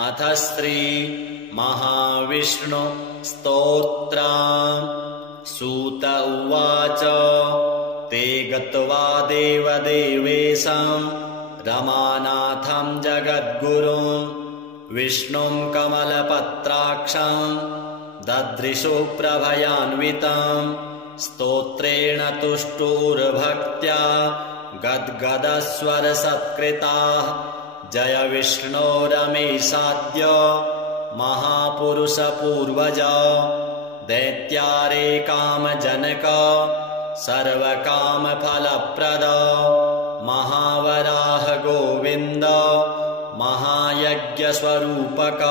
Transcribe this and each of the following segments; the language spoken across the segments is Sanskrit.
अथ श्री महाविष्णु स्तोत्रम्। सूत उवाच ते गत्वा देवदेवेशं रमानाथं जगद्गुरुं विष्णुं कमलपत्राक्षं ददृशु प्रभयान्वितं स्तोत्रेण तुष्टुर्भक्त्या गद्गदस्वरसत्कृताः जय विष्णो रमेशाद्य महापुरुषपूर्वज दैत्यारे कामजनक सर्वकामफलप्रद महावराह गोविन्द महायज्ञस्वरूपक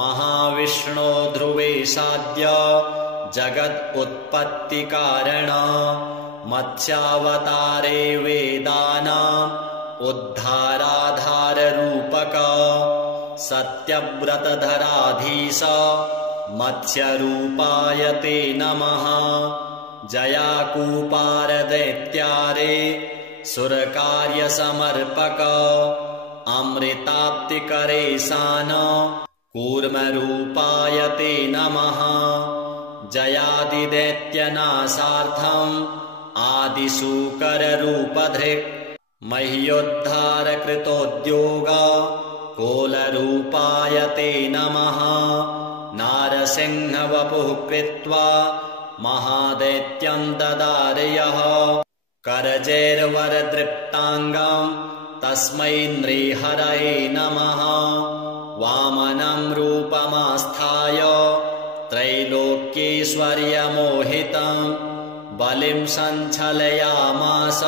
महाविष्णो ध्रुवेशाद्य जगदुत्पत्तिकारण मत्स्यावतारे वेदानाम् उद्धाराधाररूपक सत्यव्रतधराधीश मत्स्यरूपाय ते नमः। जयाकूपारदैत्यारे सुरकार्यसमर्पक अमृताप्तिकरे सान कूर्मरूपाय ते नमः। जयादिदैत्यनाशार्थम् आदिशूकररूपधृक् मह्योद्धारकृतोद्योग कोलरूपाय ते नमः। नारसिंहवपुः कृत्वा महादैत्यं ददारयः करजैर्वरदृप्ताङ्गं तस्मै नृहरये नमः। वामनं रूपमास्थाय त्रैलोक्यैश्वर्यमोहितं बलिं सञ्चलयामास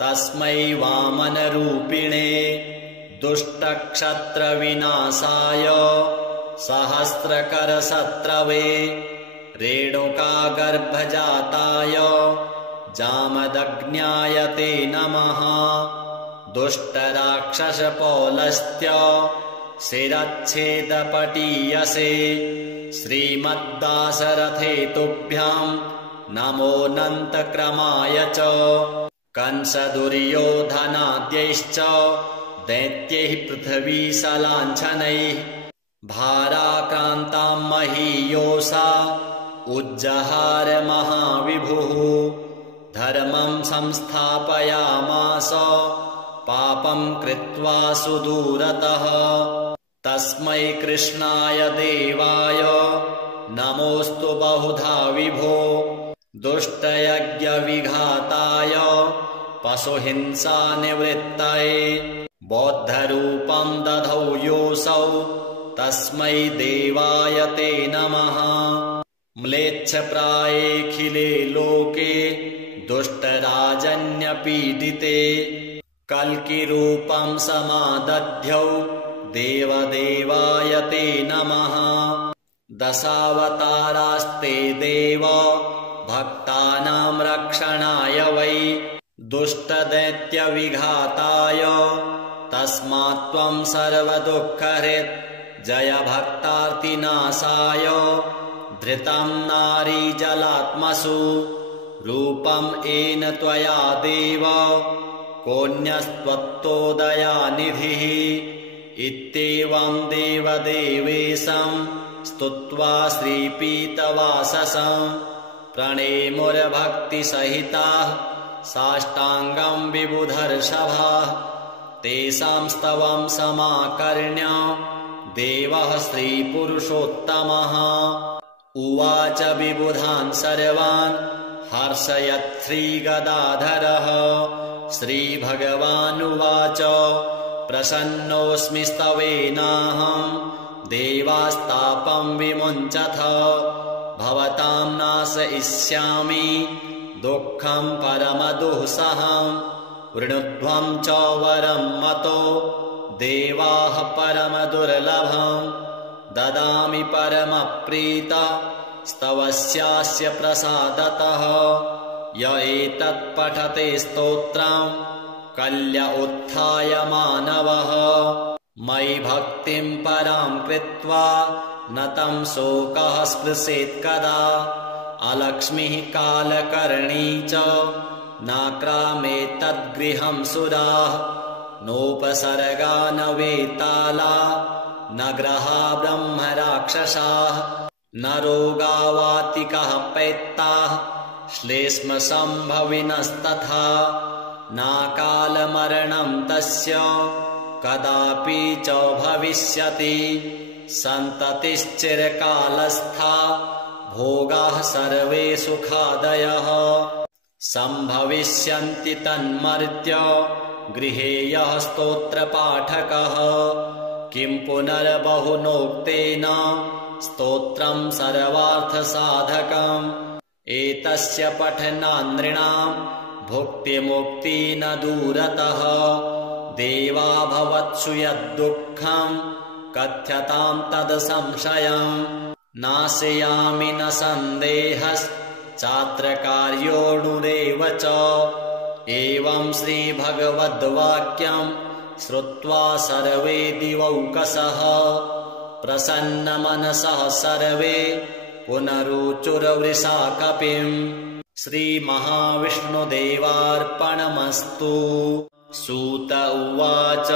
तस्मै वामनरूपिणे। दुष्टक्षत्रविनाशाय सहस्रकरशत्रवे रेणुकागर्भजाताय जामदग्न्याय ते नमः। दुष्टराक्षसपौलस्त्य शिरच्छेदपटीयसे श्रीमद्दाशरथे तुभ्यं नमोऽनन्तक्रमाय च। कंसदुर्योधनाद्यैश्च दैत्यैः पृथिवीशलाञ्छनैः भाराक्रान्तां महीयोषा उज्जहार महाविभुः। धर्मं संस्थापयामास पापं कृत्वा सुदूरतः तस्मै कृष्णाय देवाय नमोऽस्तु बहुधा विभो। दुष्टयज्ञविघाताय पशुहिंसानिवृत्तये बौद्धरूपं दधौ योऽसौ तस्मै देवाय ते नमः। म्लेच्छप्रायेऽखिले लोके दुष्टराजन्यपीडिते कल्किरूपं समादध्यौ देवदेवाय ते नमः। दशावतारास्ते देव भक्तानां रक्षणाय वै दुष्टदैत्यविघाताय तस्मात् त्वं सर्वदुःखहृत् जय भक्तार्तिनाशाय। धृतं नारीजलात्मसु रूपं येन त्वया देव कोऽन्यस्त्वत्तोदयानिधिः। इत्येवं देवदेवेशं स्तुत्वा श्रीपीतवाससं प्रणेमुर्भक्तिसहिताः साष्टाङ्गं विबुधर्षभाः। तेषां स्तवं समाकर्ण्य देवः श्रीपुरुषोत्तमः उवाच विबुधान् सर्वान् हर्षयत् श्रीगदाधरः। श्रीभगवानुवाच प्रसन्नोऽस्मि स्तवेनाहं देवास्तापं विमुञ्चथ भवतां नाशयिष्यामि दुःखं परमदुःसहं। वृणुध्वं च वरं मतो देवाः परमदुर्लभं ददामि परमप्रीत स्तवस्यास्य प्रसादतः। य एतत् पठते स्तोत्रं कल्य उत्थाय मानवः। मयि भक्तिं परां कृत्वा न तं शोकः स्पृशेत् कदा। अलक्ष्मीः कालकर्णी च नाक्रामेतद्गृहं सुराः नोपसर्गा न वेताला न ग्रहा ब्रह्म राक्षसाः न रोगावातिकः पैत्ताः श्लेष्म सम्भविनस्तथा नाकालमरणं तस्य कदापि च भविष्यति सन्ततिश्चिरकालस्था भोगाः सर्वे सुखादयः सम्भविष्यन्ति तन्मर्त्य गृहे यः स्तोत्रपाठकः किं पुनर्बहुनोक्तेन स्तोत्रं सर्वार्थसाधकम् एतस्य पठनान् नृणां भुक्तिमुक्ति न दूरतः देवा भवत्सु यद्दुःखं कथ्यतां तद्संशयम् नाशयामि न सन्देहश्चात्रकार्योऽणुरेव च एवं श्रीभगवद्वाक्यं श्रुत्वा सर्वे दिवौकसः प्रसन्नमनसः सर्वे पुनरुचुर्वृषा कपिम् श्रीमहाविष्णुदेवार्पणमस्तु। सूत उवाच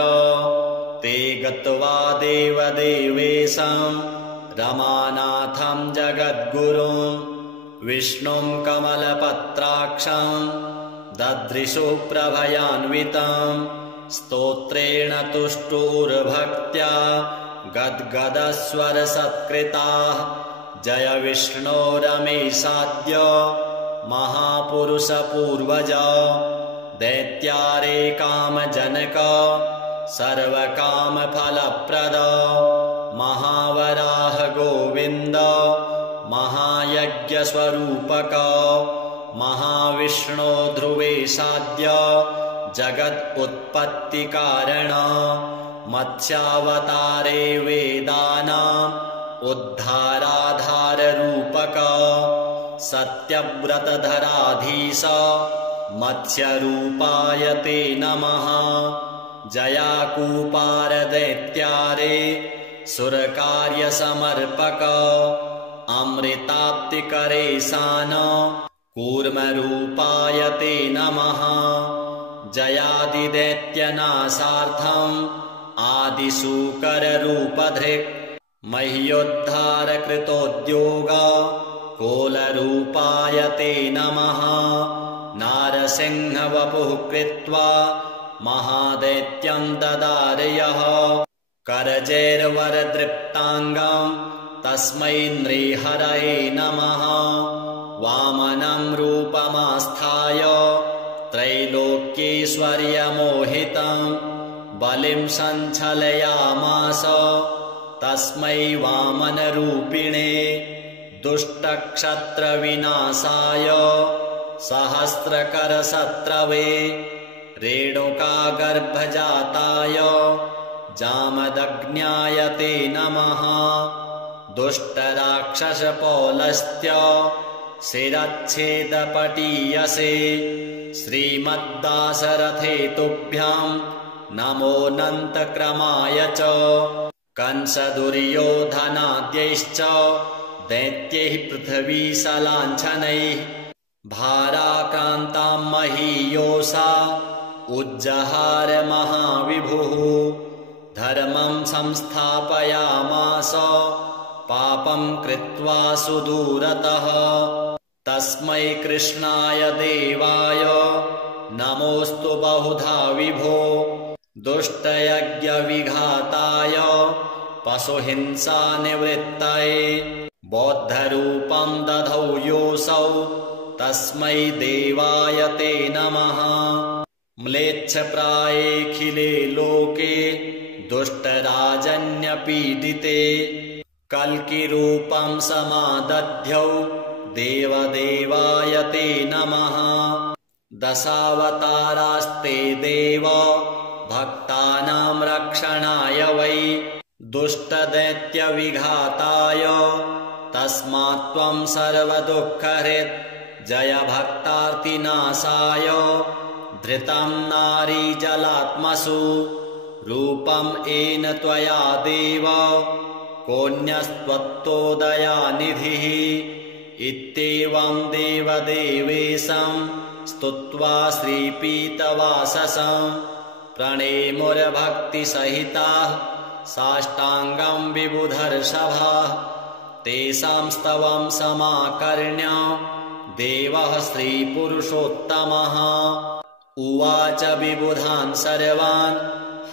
ते गत्वा देवदेवेशं रमानाथं जगद्गुरुं विष्णुं कमलपत्राक्षं ददृशु प्रभयान्वितं स्तोत्रेण तुष्टुर्भक्त्या गद्गदस्वरसत्कृताः जय विष्णो रमेशाद्य महापुरुषपूर्वज दैत्यारे कामजनक सर्वकामफलप्रद महावराह गोविन्द महायज्ञस्वरूपक महाविष्णो ध्रुवेशाद्य जगदुत्पत्तिकारण मत्स्यावतारे वेदानाम् उद्धाराधाररूपक सत्यव्रतधराधीश मत्स्यरूपाय ते नमः जयाकूपारदैत्यारे सुरकार्यसमर्पक अमृताप्तिकरे सान कूर्मरूपाय ते नमः जयादिदैत्यनाशार्थम् आदिशूकररूपधृक् मह्योद्धारकृतोद्योग कोलरूपाय ते नमः नारसिंहवपुः कृत्वा महादैत्यं ददारयः करजैर्वरदृप्ताङ्गं तस्मै नृहरये नमः वामनं रूपमास्थाय त्रैलोक्यैश्वर्यमोहितं बलिं सञ्चलयामास तस्मै वामनरूपिणे दुष्टक्षत्रविनाशाय सहस्रकरशत्रवे रेणुकागर्भजाताय जामदग्न्याय ते नमः दुष्टराक्षसपौलस्त्य शिरच्छेदपटीयसे श्रीमद्दाशरथे तुभ्यां नमोऽनन्तक्रमाय च कंसदुर्योधनाद्यैश्च दैत्यैः पृथ्वीशलाञ्छनैः भाराक्रान्तां महीयोषा उज्जहार महाविभुः धर्मं संस्थापयामास पापं कृत्वा सुदूरतः तस्मै कृष्णाय देवाय नमोऽस्तु बहुधा विभो दुष्टयज्ञविघाताय पशुहिंसानिवृत्तये बौद्धरूपं दधौ योऽसौ तस्मै देवाय ते नमः म्लेच्छप्रायेऽखिले लोके दुष्टराजन्यपीडिते कल्किरूपं समादध्यौ देवदेवाय ते नमः दशावतारास्ते देव भक्तानां रक्षणाय वै दुष्टदैत्यविघाताय तस्मात् त्वं सर्वदुःखहृत् जय भक्तार्तिनाशाय धृतं नारीजलात्मसु रूपं येन त्वया देव कोऽन्यस्त्वत्तोदयानिधिः इत्येवं देवदेवेशं स्तुत्वा श्रीपीतवाससं प्रणेमुर्भक्तिसहिताः साष्टाङ्गं विबुधर्षभः तेषां स्तवं समाकर्ण्य देवः श्रीपुरुषोत्तमः उवाच विबुधान् सर्वान्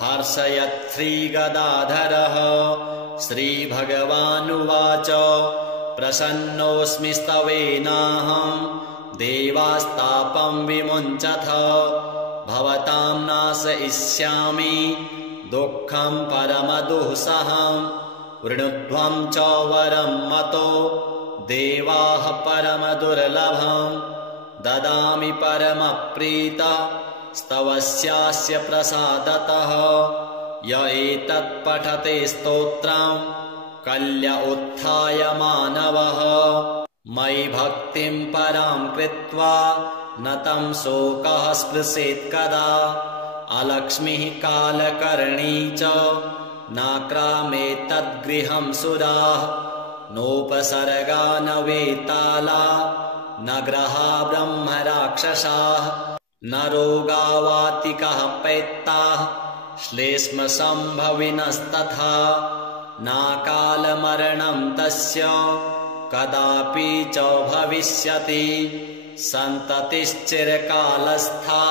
हर्षयत् श्रीगदाधरः श्रीभगवानुवाच प्रसन्नोऽस्मि स्तवेनाहं देवास्तापं विमुञ्चथ भवतां नाशयिष्यामि दुःखं परमदुःसहं वृणुध्वं च वरं मतो देवाः परमदुर्लभं ददामि परमप्रीत स्तवस्यास्य प्रसादतः य एतत् पठते स्तोत्रं कल्य उत्थाय मानवः मयि भक्तिं परां कृत्वा न तं शोकः स्पृशेत् कदा अलक्ष्मीः कालकर्णी च नाक्रामेतद्गृहं सुराः नोपसर्गा न वेताला न ग्रहा ब्रह्मराक्षसाः न रोगावातिकः पैत्ताः श्लेष्मसम्भविनस्तथा नाकालमरणं तस्य कदापि च भविष्यति सन्ततिश्चिरकालस्था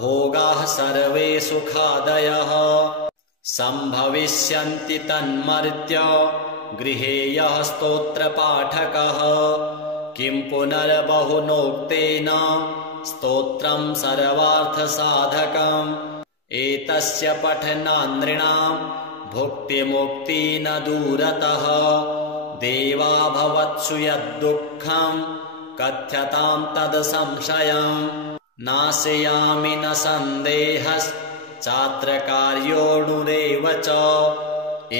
भोगाः सर्वे सुखादयः सम्भविष्यन्ति तन्मर्त्य गृहे यः स्तोत्रपाठकः किं पुनर्बहुनोक्तेन स्तोत्रं सर्वार्थसाधकम् एतस्य पठनान्नृणां भुक्तिमुक्ति न दूरतः देवा भवत्सु यद्दुःखं कथ्यतां तद्संशयम् नाशयामि न सन्देहश्चात्रकार्योऽणुरेव च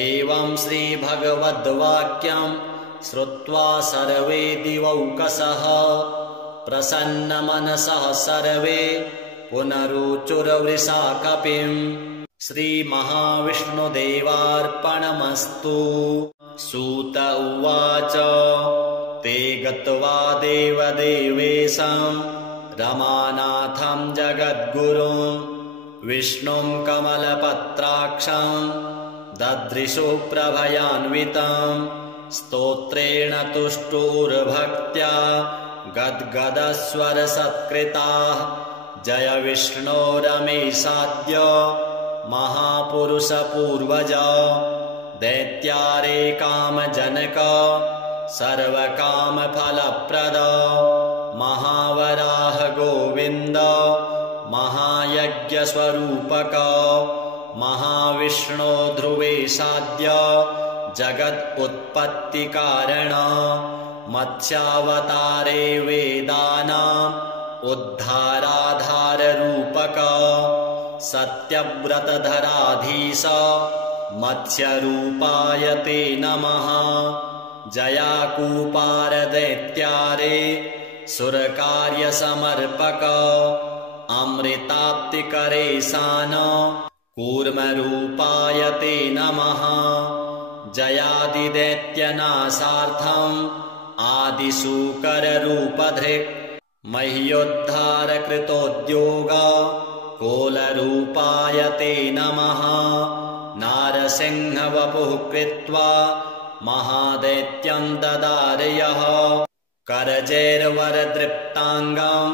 एवं श्रीभगवद्वाक्यं श्रुत्वा सर्वे दिवौकसः प्रसन्नमनसः सर्वे पुनरुचुर्वृषा कपिम् श्रीमहाविष्णुदेवार्पणमस्तु। सूत उवाच ते गत्वा देवदेवेशं रमानाथं जगद्गुरुं विष्णुं कमलपत्राक्षं ददृशुः प्रभयान्वितं स्तोत्रेण तुष्टुर्भक्त्या गद्गदस्वरसत्कृताः जय विष्णो रमेशाद्य महापुरुषपूर्वज दैत्यारे कामजनक सर्वकामफलप्रद महावराह गोविन्द महायज्ञस्वरूपक महाविष्णो ध्रुवेशाद्य जगदुत्पत्तिकारण मत्स्यावतारे वेदानाम् उद्धाराधाररूपक सत्यव्रतधराधीश मत्स्यरूपाय ते नमः जयाकूपारदैत्यारे सुरकार्यसमर्पक अमृताप्तिकरेशान कूर्मरूपाय ते नमः जयादिदैत्यनाशार्थम् आदिशूकररूपधृक् मह्योद्धारकृतोद्योग कोलरूपाय ते नमः नारसिंहवपुः कृत्वा महादैत्यं ददारयः करजैर्वरदृप्ताङ्गं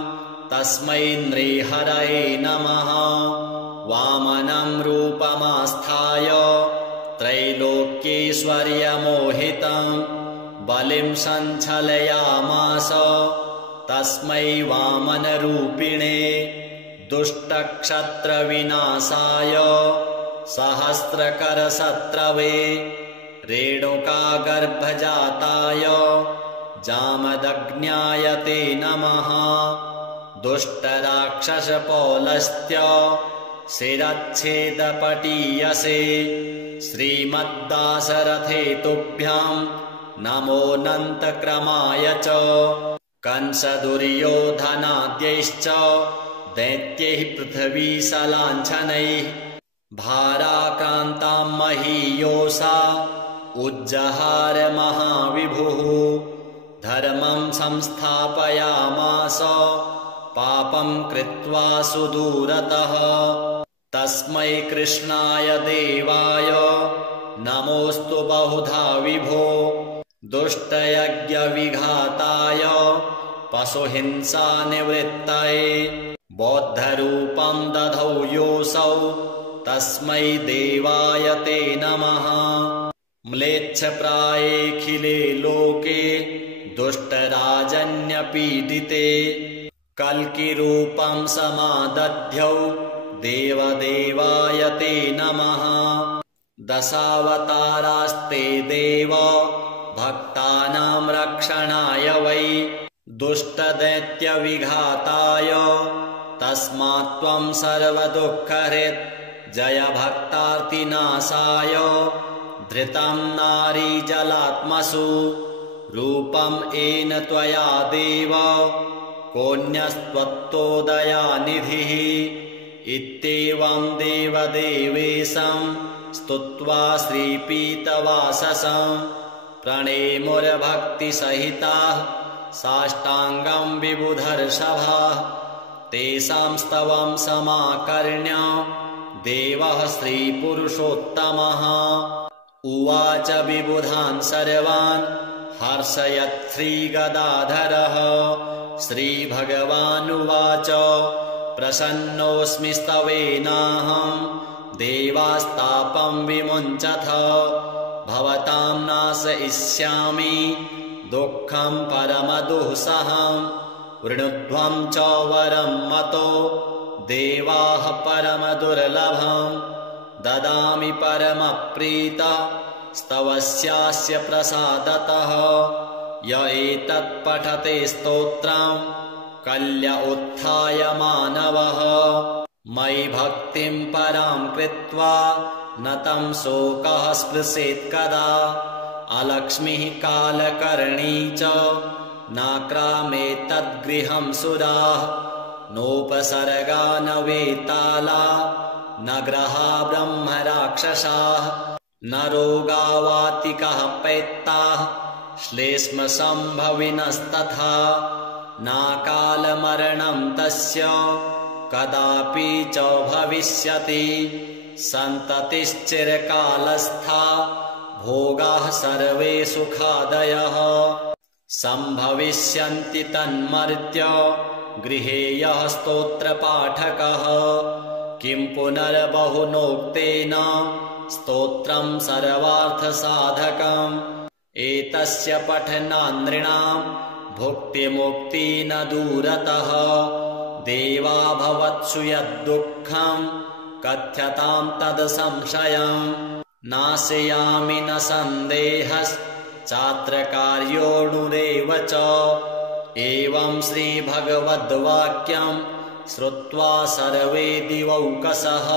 तस्मै नृहरये नमः वामनं रूपमास्थाय त्रैलोक्यैश्वर्यमोहितं बलिं सञ्चलयामास तस्मै वामनरूपिणे दुष्टक्षत्रविनाशाय सहस्रकरशत्रवे रेणुकागर्भजाताय जामदग्न्याय ते नमः दुष्टराक्षसपौलस्त्य शिरच्छेदपटीयसे श्रीमद्दाशरथे तुभ्यं नमोऽनन्तक्रमाय च कंसदुर्योधनाद्यैश्च दैत्यैः पृथ्वीशलाञ्छनैः भाराक्रान्तां महीयोषा उज्जहार महाविभुः धर्मं संस्थापयामास पापं कृत्वा सुदूरतः तस्मै कृष्णाय देवाय नमोऽस्तु बहुधा विभो। दुष्टयज्ञविघाताय पशुहिंसानिवृत्तये बौद्धरूपं दधौ योऽसौ तस्मै देवाय ते नमः। म्लेच्छप्रायेऽखिले लोके दुष्टराजन्यपीडिते कल्किरूपं समादध्यौ देवदेवाय ते नमः। दशावतारास्ते देव भक्तानां रक्षणाय वै दुष्टदैत्यविघाताय तस्मात् त्वं सर्वदुःखहृत् जय भक्तार्तिनाशाय। धृतं नारीजलात्मसु रूपं येन त्वया देव कोऽन्यस्त्वत्तो दयानिधिः। इत्येवं देवदेवेशं स्तुत्वा श्रीपीतवाससं प्रणेमुर्भक्तिसहिताः साष्टाङ्गं विबुधर्षभाः। तेषां स्तवं समाकर्ण्य देवः श्रीपुरुषोत्तमः उवाच विबुधान् सर्वान् हर्षयत् श्रीगदाधरः। श्रीभगवानुवाच प्रसन्नोऽस्मि स्तवेनाहं देवास्तापं विमुञ्चथ। भवतां नाशयिष्यामि दुःखं परमदुःसहं। वृणुध्वं च वरं मतो देवाः परमदुर्लभं। ददामि परमप्रीता स्तवस्यास्य प्रसादतः। य एतत् पठते स्तोत्रं कल्य उत्थाय मानवः। मयि भक्तिं परां कृत्वा न तं शोकः स्पृशेत् कदा। अलक्ष्मीः कालकर्णी च नाक्रामेतद्गृहं सुराः। नोपसर्गा न वेताला न ग्रहा ब्रह्मराक्षसाः। न रोगावातिकः पैत्ताः श्लेष्मसम्भविनस्तथा। नाकालमरणं तस्य कदापि च भविष्यति। सन्ततिश्चिरकालस्था भोगाः सर्वे सुखादयः। सम्भविष्यन्ति तन्मर्त्य गृहे यः स्तोत्रपाठकः। किं पुनर्बहुनोक्तेन स्तोत्रं सर्वार्थसाधकम्। एतस्य पठनान् नृणां भुक्तिमुक्ति न दूरतः। देवा भवत्सु यद्दुःखं कथ्यतां तद् संशयम्। नाशयामि न सन्देहश्चात्र कार्योऽणुरेव च। एवं श्रीभगवद्वाक्यं श्रुत्वा सर्वे दिवौकसः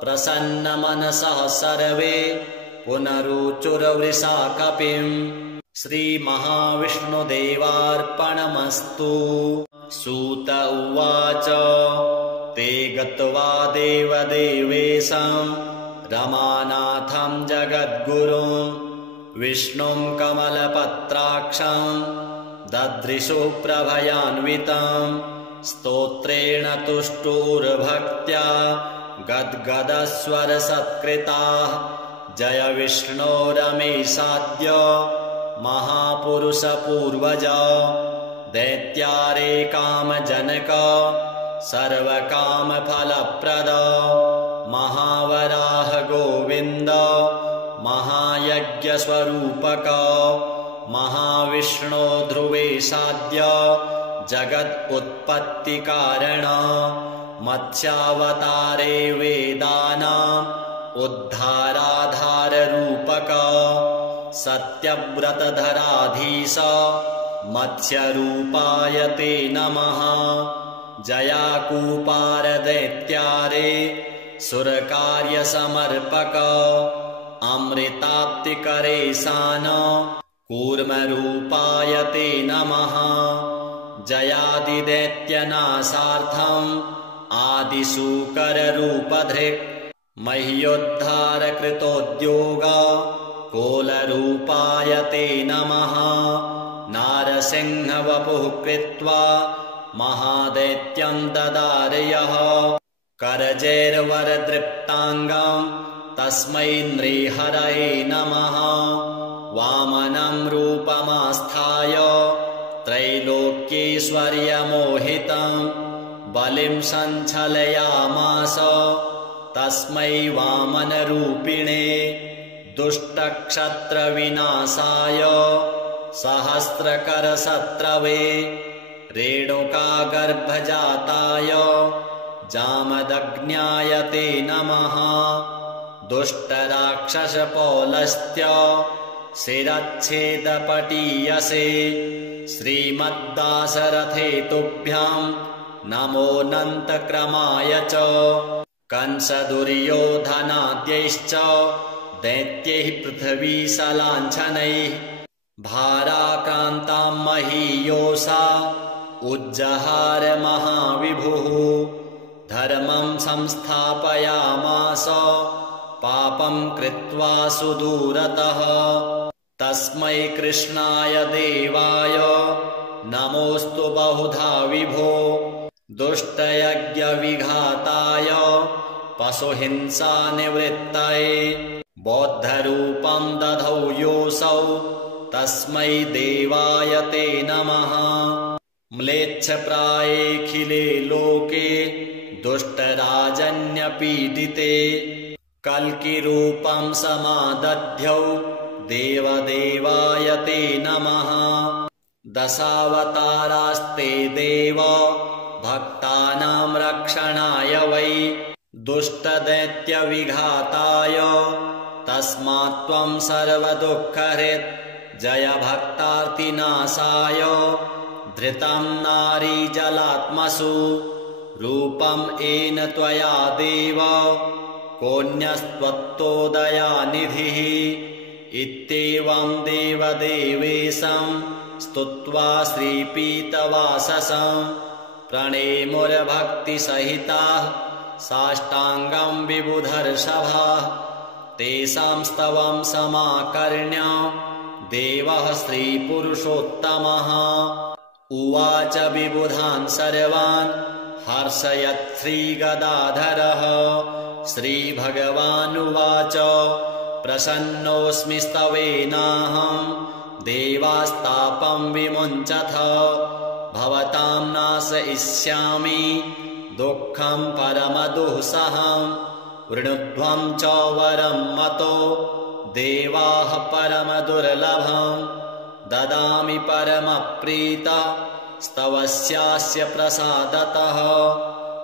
प्रसन्नमनसः सर्वे पुनरुचुर्वृषा कपिम्। श्रीमहाविष्णुदेवार्पणमस्तु। सूत उवाच ते गत्वा देवदेवेशं रमानाथं जगद्गुरुं विष्णुं कमलपत्राक्षं ददृशु प्रभयान्वितं। स्तोत्रेण तुष्टुर्भक्त्या गद्गदस्वरसत्कृताः। जय विष्णो रमेशाद्य महापुरुषपूर्वज। दैत्यारे कामजनक सर्वकामफलप्रद। महावराह गोविन्द महायज्ञस्वरूपक। महाविष्णो ध्रुवेशाद्य जगदुत्पत्तिकारण। मत्स्यावतारे वेदानाम् उद्धाराधाररूपक। सत्यव्रतधराधीश मत्स्यरूपाय ते नमः। जयाकूपारदैत्यारे सुरकार्यसमर्पक। अमृताप्तिकरेशान कूर्मरूपाय ते नमः। जयादिदैत्यनाशार्थम् आदिशूकररूपधृक्। मह्योद्धारकृतोद्योग कोलरूपाय ते नमः। नारसिंहवपुः कृत्वा महादैत्यं ददारयः। करजैर्वरदृप्ताङ्गं तस्मै नृहरये नमः। वामनं रूपमास्थाय त्रैलोक्यैश्वर्यमोहितं बलिं सञ्चलयामास तस्मै वामनरूपिणे। दुष्टक्षत्रविनाशाय सहस्रकरशत्रवे रेणुकागर्भजाताय जामदग्न्याय ते नमः। दुष्टराक्षसपौलस्त्य शिरच्छेदपटीयसे श्रीमद्दाशरथे तुभ्यां नमोऽनन्तक्रमाय च। कंसदुर्योधनाद्यैश्च दैत्यैः पृथ्वीशलाञ्छनैः भाराक्रान्तां महीयोषा उज्जहार महाविभुः। धर्मं संस्थापयामास पापं कृत्वा सुदूरतः। तस्मै कृष्णाय देवाय नमोऽस्तु बहुधा विभो। दुष्टयज्ञविघाताय पशुहिंसानिवृत्तये बौद्धरूपं दधौ योऽसौ तस्मै देवाय ते नमः। म्लेच्छप्रायेऽखिले लोके दुष्टराजन्यपीडिते कल्किरूपं समादध्यौ देवदेवाय ते नमः। दशावतारास्ते देव भक्तानां रक्षणाय वै दुष्टदैत्यविघाताय तस्मात् त्वं सर्वदुःखहृत् जय भक्तार्तिनाशाय। धृतं नारीजलात्मसु रूपं येन त्वया देव कोऽन्यस्त्वत्तोदयानिधिः। इत्येवं देवदेवेशं स्तुत्वा श्रीपीतवाससं प्रणेमुर्भक्तिसहिताः साष्टाङ्गं विबुधर्षभाः। तेषां स्तवं समाकर्ण्य देवः श्रीपुरुषोत्तमः उवाच विबुधान् सर्वान् हर्षयत् श्रीगदाधरः। श्रीभगवानुवाच प्रसन्नोऽस्मि स्तवेनाहं देवास्तापं विमुञ्चथ। भवतां नाशयिष्यामि दुःखं परमदुःसहं। वृणुध्वं च वरं मतो देवाः परमदुर्लभं। ददामि परमप्रीत स्तवस्यास्य प्रसादतः।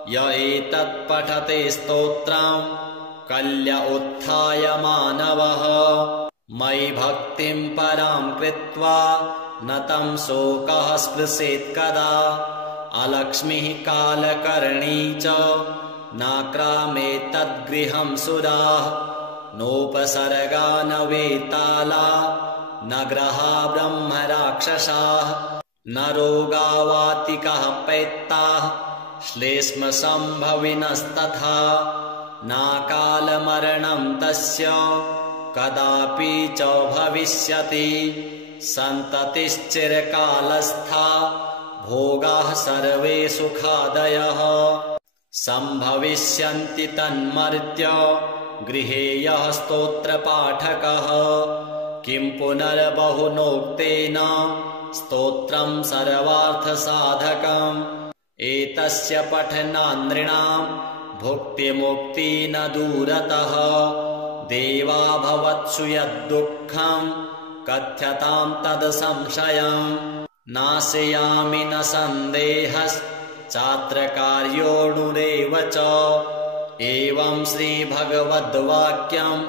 य एतत् पठते स्तोत्रं कल्य उत्थाय मानवः। मयि भक्तिं परां कृत्वा न तं शोकः स्पृशेत् कदा। अलक्ष्मीः कालकर्णी च नाक्रामेतद्गृहं सुराः। नोपसर्गा न वेताला न ग्रहा ब्रह्मराक्षसाः। न रोगावातिकः पैत्ताः श्लेष्मसम्भविनस्तथा। नाकालमरणं तस्य कदापि च भविष्यति। सन्ततिश्चिरकालस्था भोगाः सर्वे सुखादयः। सम्भविष्यन्ति तन्मर्त्य गृहे यः स्तोत्रपाठकः। किं पुनर्बहुनोक्तेन स्तोत्रं सर्वार्थसाधकम्। एतस्य पठनान् नृणां भुक्तिमुक्ति न दूरतः। देवा भवत्सु यद्दुःखं कथ्यतां तद्संशयं। नाशयामि न सन्देहश्चात्र कार्योऽणुरेव च। एवं श्रीभगवद्वाक्यं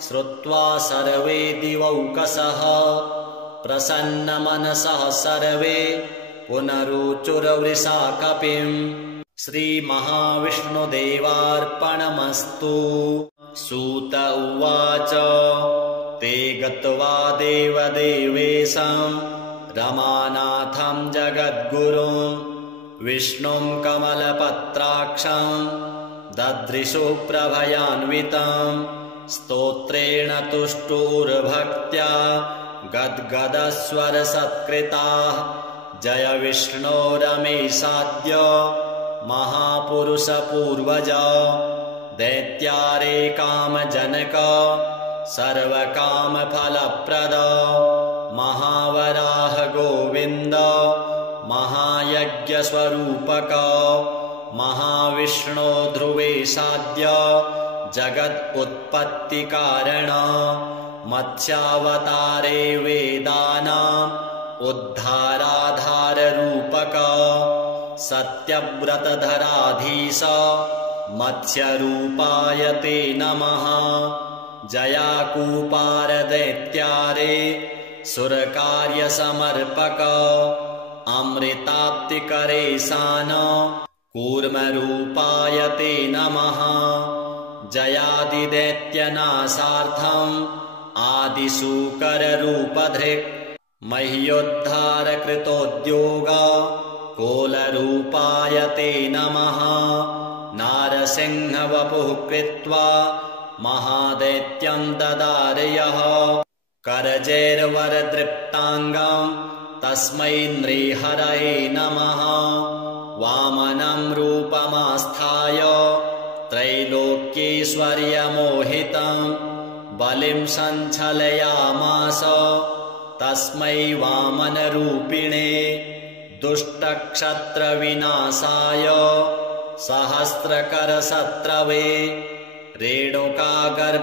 श्रुत्वा सर्वे दिवौकसः प्रसन्नमनसः सर्वे पुनरुचुर्वृषा कपिम्। श्रीमहाविष्णुदेवार्पणमस्तु। सूत उवाच ते गत्वा देवदेवेशं रमानाथं जगद्गुरुं विष्णुं कमलपत्राक्षं ददृशु प्रभयान्वितं। स्तोत्रेण तुष्टुर्भक्त्या गद्गदस्वरसत्कृताः। जय विष्णो रमेशाद्य महापुरुषपूर्वज दैत्यारे कामजनक सर्वकामफलप्रद महावराह गोविन्द महायज्ञस्वरूपक महाविष्णो ध्रुवेशाद्य जगदुत्पत्तिकारण मत्स्यावतारे वेदानाम् उद्धाराधाररूपक सत्यव्रतधराधीश मत्स्यरूपाय ते नमः जयाकूपारदैत्यारे सुरकार्यसमर्पक अमृताप्तिकरे सान कूर्मरूपाय ते नमः जयादिदैत्यनाशार्थम् आदिशूकररूपधृक् मह्योद्धारकृतोद्योग कोलरूपाय ते नमः नारसिंहवपुः कृत्वा महादैत्यं ददारयः करजैर्वरदृप्ताङ्गम् तस्मै नृहरये नमः वामनं रूपमास्थाय त्रैलोक्यैश्वर्यमोहितं बलिं सञ्चलयामास तस्मै वामनरूपिणे दुष्टक्षत्रविनाशाय सहस्रकरशत्रवे रेणुकागर्भजाताय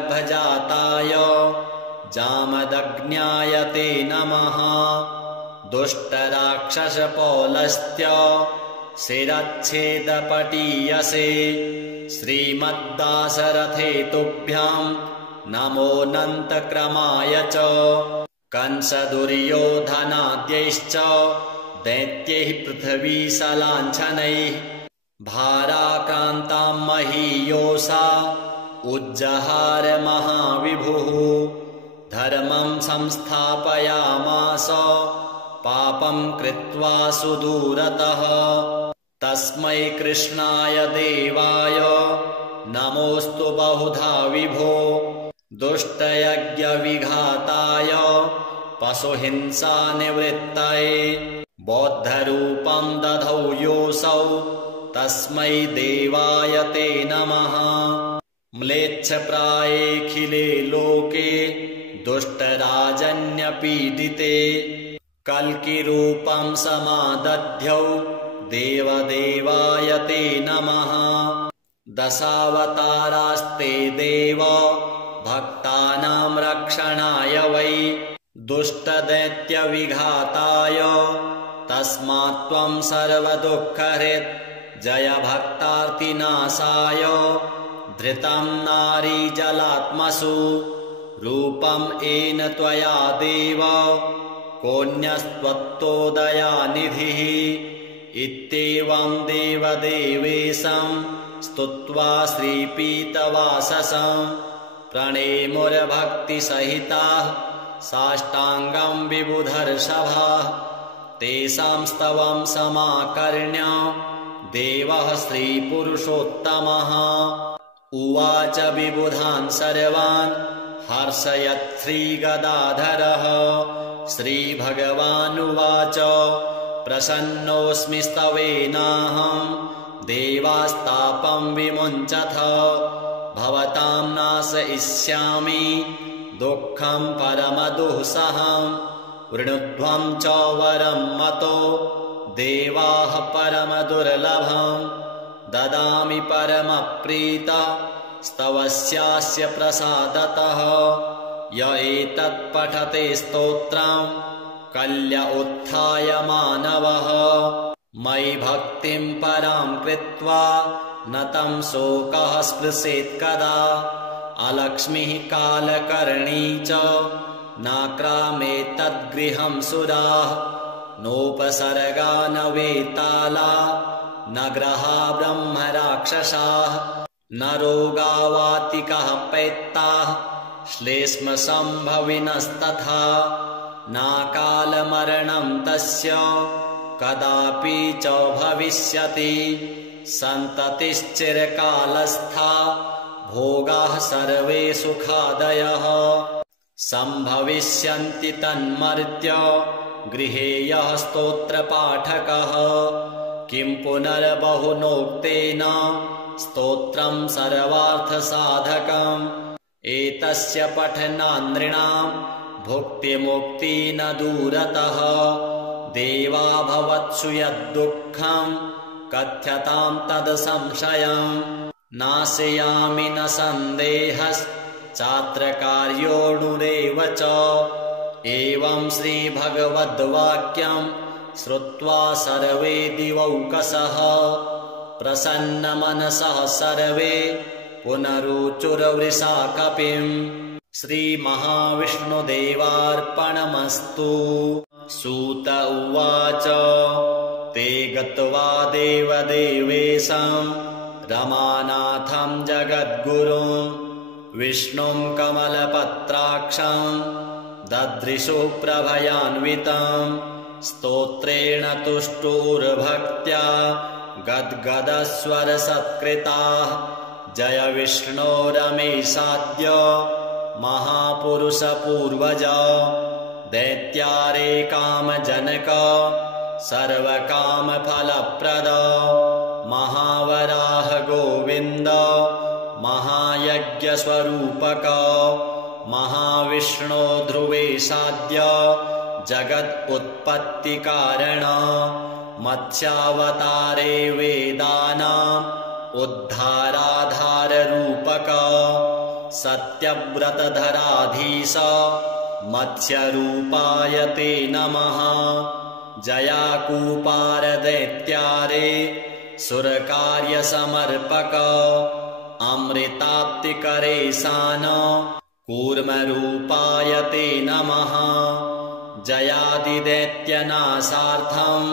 जामदग्न्याय ते नमः दुष्टराक्षसपौलस्त्य शिरच्छेदपटीयसे श्रीमद्दाशरथे तुभ्यां नमोऽनन्तक्रमाय च कंसदुर्योधनाद्यैश्च दैत्यैः पृथिवीशलाञ्छनैः भाराक्रान्तां महीयोषा उज्जहार महाविभुः धर्मं संस्थापयामास पापं कृत्वा सुदूरतः तस्मै कृष्णाय देवाय नमोऽस्तु बहुधा विभो दुष्टयज्ञविघाताय पशुहिंसानिवृत्तये बौद्धरूपं दधौ योऽसौ तस्मै देवाय ते नमः म्लेच्छप्रायेऽखिले लोके दुष्टराजन्यपीडिते कल्किरूपं समादध्यौ देवदेवाय ते नमः दशावतारास्ते देव भक्तानां रक्षणाय वै दुष्टदैत्यविघाताय तस्मात् त्वं सर्वदुःखहृत् जय भक्तार्तिनाशाय धृतं नारीजलात्मसु रूपं येन त्वया देव कोऽन्यस्त्वत्तोदयानिधिः इत्येवं देवदेवेशं स्तुत्वा श्रीपीतवाससं प्रणेमुर्भक्तिसहिताः साष्टाङ्गं विबुधर्षभाः तेषां स्तवं समाकर्ण्य देवः श्रीपुरुषोत्तमः उवाच विबुधान् सर्वान् हर्षयत् श्रीगदाधरः श्रीभगवानुवाच प्रसन्नोऽस्मि स्तवेनाहं देवास्तापं विमुञ्चथ भवतां नाशयिष्यामि दुःखं परमदुःसहं वृणुध्वं च वरं मतो देवाः परमदुर्लभं ददामि परमप्रीत स्तवस्यास्य प्रसादतः य एतत् पठते स्तोत्रं कल्य उत्थाय मानवः मयि भक्तिं परां कृत्वा न तं शोकः स्पृशेत् कदा अलक्ष्मीः कालकर्णी च नाक्रामेतद्गृहं सुराः नोपसर्गा न वेताला न ग्रहा ब्रह्मराक्षसाः न रोगावातिकः पैत्ताः श्लेष्मसम्भविनस्तथा नाकालमरणं तस्य कदापि च भविष्यति सन्ततिश्चिरकालस्था भोगाः सर्वे सुखादयः सम्भविष्यन्ति तन्मर्त्य गृहे यः स्तोत्रपाठकः किं पुनर्बहुनोक्तेन स्तोत्रं सर्वार्थसाधकम् एतस्य पठनान् नृणां भुक्तिमुक्ति न दूरतः देवा भवत्सु यद्दुःखं कथ्यतां तद्संशयम् नाशयामि न सन्देहश्चात्र कार्योऽणुरेव च एवं श्रीभगवद्वाक्यं श्रुत्वा सर्वे दिवौकसः प्रसन्नमनसः सर्वे पुनरुचुर्वृषा कपिम् श्रीमहाविष्णुदेवार्पणमस्तु। सूत उवाच ते गत्वा देवदेवेशं रमानाथं जगद्गुरुं विष्णुं कमलपत्राक्षं ददृशु प्रभयान्वितं स्तोत्रेण तुष्टुर्भक्त्या गद्गदस्वरसत्कृताः जय विष्णो रमेशाद्य महापुरुषपूर्वज दैत्यारे कामजनक सर्वकामफलप्रद महावराह गोविन्द महायज्ञस्वरूपक महाविष्णो ध्रुवेशाद्य जगदुत्पत्तिकारण मत्स्यावतारे वेदानाम् उद्धाराधाररूपक सत्यव्रतधराधीश मत्स्यरूपाय ते नमः जयाकूपारदैत्यारे सुरकार्यसमर्पक अमृताप्तिकरे सान कूर्मरूपाय ते नमः जयादिदैत्यनाशार्थम्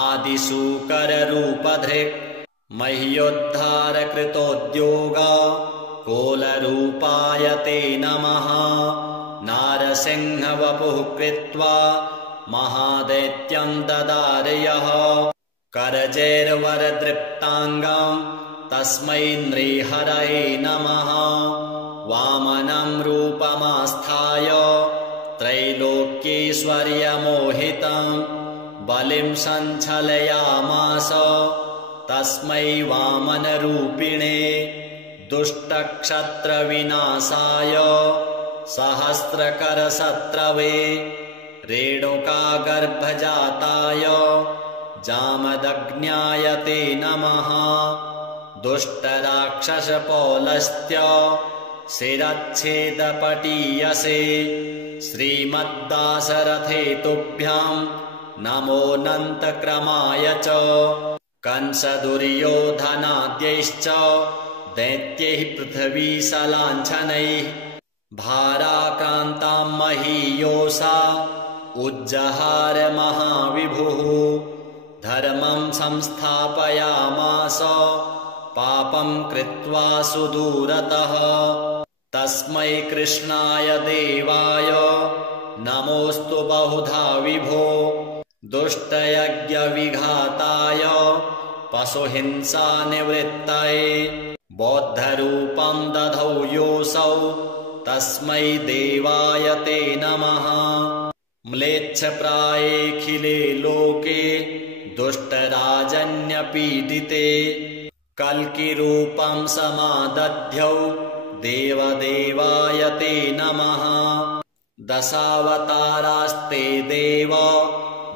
आदिशूकररूपधृक् मह्योद्धारकृतोद्योग कोलरूपाय ते नमः नारसिंहवपुः कृत्वा महादैत्यं ददारयः करजैर्वरदृप्ताङ्गं तस्मै नृहरये नमः वामनं रूपमास्थाय त्रैलोक्यैश्वर्यमोहितं बलिं सञ्चलयामास तस्मै वामनरूपिणे दुष्टक्षत्रविनाशाय सहस्रकरशत्रवे रेणुकागर्भजाताय जामदग्न्याय ते नमः दुष्टराक्षसपौलस्त्य शिरच्छेदपटीयसे श्रीमद्दाशरथे तुभ्यां नमोऽनन्तक्रमाय च कंसदुर्योधनाद्यैश्च दैत्यैः पृथ्वीशलाञ्छनैः भाराक्रान्तां महीयोषा उज्जहार महाविभुः धर्मं संस्थापयामास पापं कृत्वा सुदूरतः तस्मै कृष्णाय देवाय नमोऽस्तु बहुधा विभो दुष्टयज्ञविघाताय पशुहिंसानिवृत्तये बौद्धरूपं दधौ योऽसौ तस्मै देवाय ते नमः म्लेच्छप्रायेऽखिले लोके दुष्टराजन्यपीडिते कल्किरूपं समादध्यौ देवदेवाय ते नमः दशावतारास्ते देव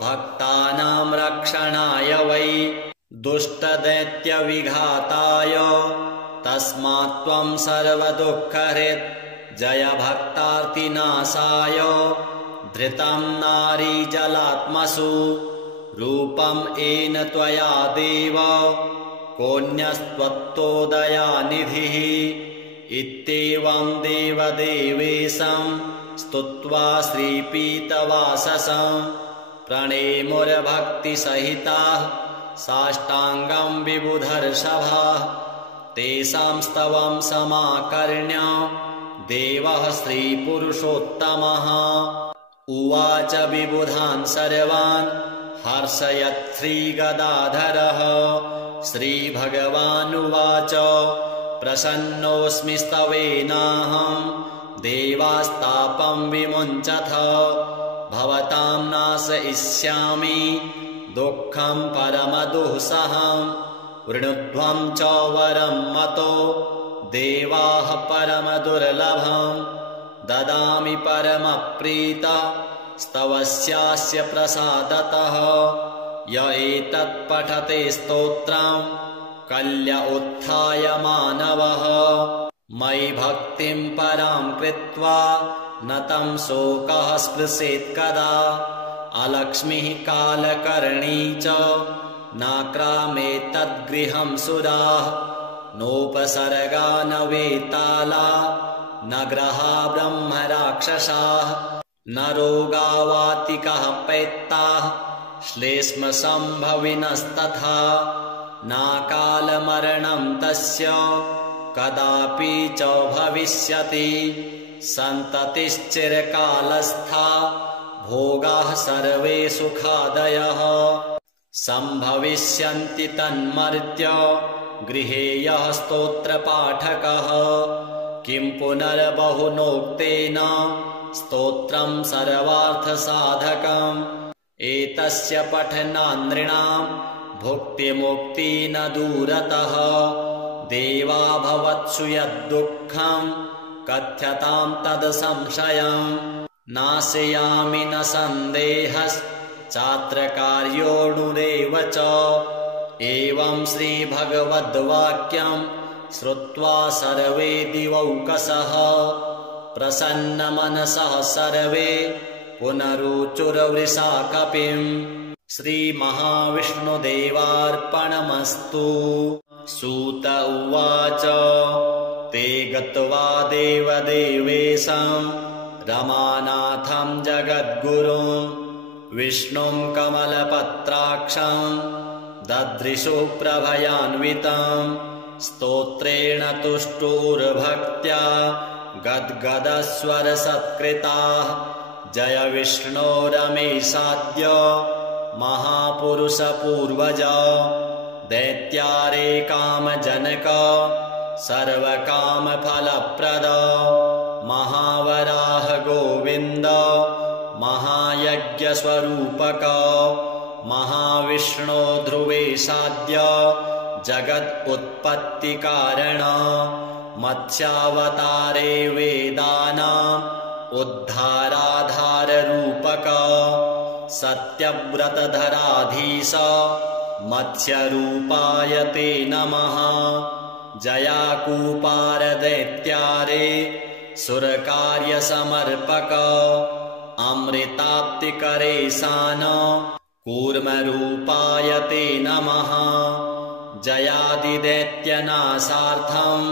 भक्तानां रक्षणाय वै दुष्टदैत्यविघाताय तस्मात् त्वं सर्वदुःखहृत् जय भक्तार्तिनाशाय धृतं नारीजलात्मसु रूपं येन त्वया देव कोऽन्यस्त्वत्तोदयानिधिः इत्येवं देवदेवेशं स्तुत्वा श्रीपीतवाससं प्रणेमुर्भक्तिसहिताः साष्टाङ्गं विबुधर्षभाः तेषां स्तवं समाकर्ण्य देवः श्रीपुरुषोत्तमः उवाच विबुधान् सर्वान् हर्षयत् श्रीगदाधरः श्रीभगवानुवाच प्रसन्नोऽस्मि स्तवेनाहं देवास्तापं विमुञ्चथ भवतां नाशयिष्यामि दुःखं परमदुःसहं वृणुध्वं च वरं मतो देवाः परमदुर्लभं ददामि परमप्रीत स्तवस्यास्य प्रसादतः य एतत् पठते स्तोत्रं कल्य उत्थाय मानवः मयि भक्तिं परां कृत्वा न तं शोकः स्पृशेत् कदा अलक्ष्मीः कालकर्णी च नाक्रामेतद्गृहं सुराः नोपसर्गा न वेताला न ग्रहा ब्रह्मराक्षसाः न रोगावातिकः पैत्ताः श्लेष्मसम्भविनस्तथा नाकालमरणं तस्य कदापि च भविष्यति सन्ततिश्चिरकालस्था भोगाः सर्वे सुखादयः सम्भविष्यन्ति तन्मर्त्य गृहे यः स्तोत्रपाठकः किं पुनर्बहुनोक्तेन स्तोत्रं सर्वार्थसाधकम् एतस्य पठनान्नृणां भुक्तिमुक्ति न दूरतः देवा भवत्सु यद्दुःखं कथ्यतां तद्संशयं नाशयामि न सन्देहश्चात्रकार्योऽणुरेव च एवं श्रीभगवद्वाक्यं श्रुत्वा सर्वे दिवौकसः प्रसन्नमनसः सर्वे पुनरुचुर्वृषा कपिम् श्रीमहाविष्णुदेवार्पणमस्तु। सूत उवाच ते गत्वा देवदेवेशं रमानाथं जगद्गुरुं विष्णुं कमलपत्राक्षं ददृशु प्रभयान्वितं स्तोत्रेण तुष्टुर्भक्त्या गद्गदस्वरसत्कृताः जय विष्णो रमेशाद्य महापुरुषपूर्वज दैत्यारे कामजनक सर्वकामफलप्रद महावराह गोविन्द महायज्ञस्वरूपक महाविष्णो ध्रुवेशाद्य जगदुत्पत्तिकारण मत्स्यावतारे वेदानाम् उद्धाराधाररूपक सत्यव्रतधराधीश मत्स्यरूपाय ते नमः जयाकूपारदैत्यारे सुरकार्यसमर्पक अमृताप्तिकरे सान कूर्मरूपाय ते नमः जयादिदैत्यनाशार्थम्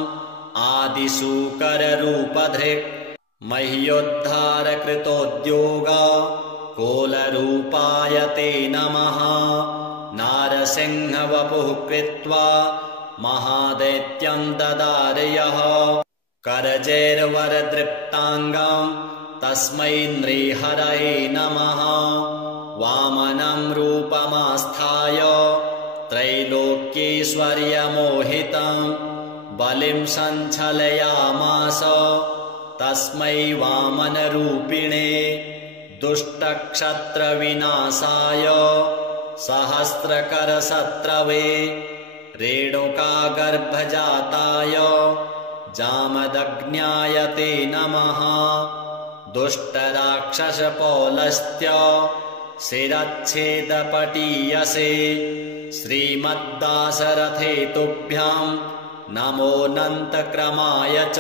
आदिशूकररूपधृक् मह्योद्धारकृतोद्योग कोलरूपाय ते नमः नारसिंहवपुः कृत्वा महादैत्यं ददारयः करजैर्वरदृप्ताङ्गं तस्मै नृहरये नमः वामनं रूपमास्थाय त्रैलोक्यैश्वर्यमोहितं बलिं सञ्चलयामास तस्मै वामनरूपिणे दुष्टक्षत्रविनाशाय सहस्रकरशत्रवे रेणुकागर्भजाताय जामदग्न्याय ते नमः दुष्टराक्षसपौलस्त्य शिरच्छेदपटीयसे श्रीमद्दाशरथे तुभ्यां नमोऽनन्तक्रमाय च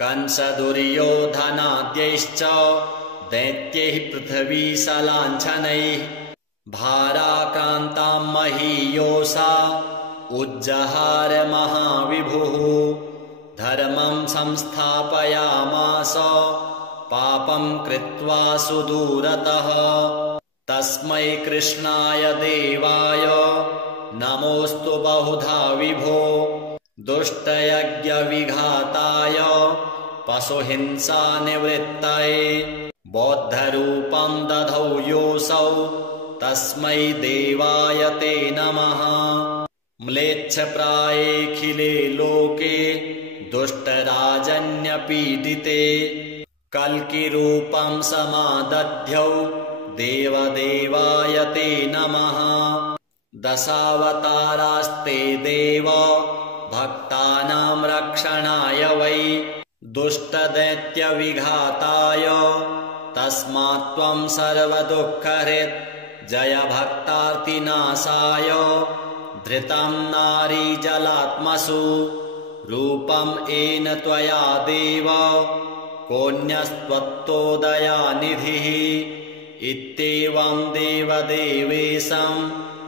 कंसदुर्योधनाद्यैश्च दैत्यैः पृथ्वीशलाञ्छनैः भाराक्रान्तां महीयोषा उज्जहार महाविभुः धर्मं संस्थापयामास पापं कृत्वा सुदूरतः तस्मै कृष्णाय देवाय नमोऽस्तु बहुधा विभो दुष्टयज्ञविघाताय पशुहिंसानिवृत्तये बौद्धरूपं दधौ योऽसौ तस्मै देवाय ते नमः म्लेच्छप्रायेऽखिले लोके दुष्टराजन्यपीडिते कल्किरूपं समादध्यौ देवदेवाय ते नमः। दशावतारास्ते देव भक्तानां रक्षणाय वै दुष्टदैत्यविघाताय तस्मात् त्वं सर्वदुःखहृत् जय भक्तार्तिनाशाय धृतं नारीजलात्मसु रूपं येन त्वया देव कोऽन्यस्त्वत्तोदयानिधिः इत्येवं देवदेवेशं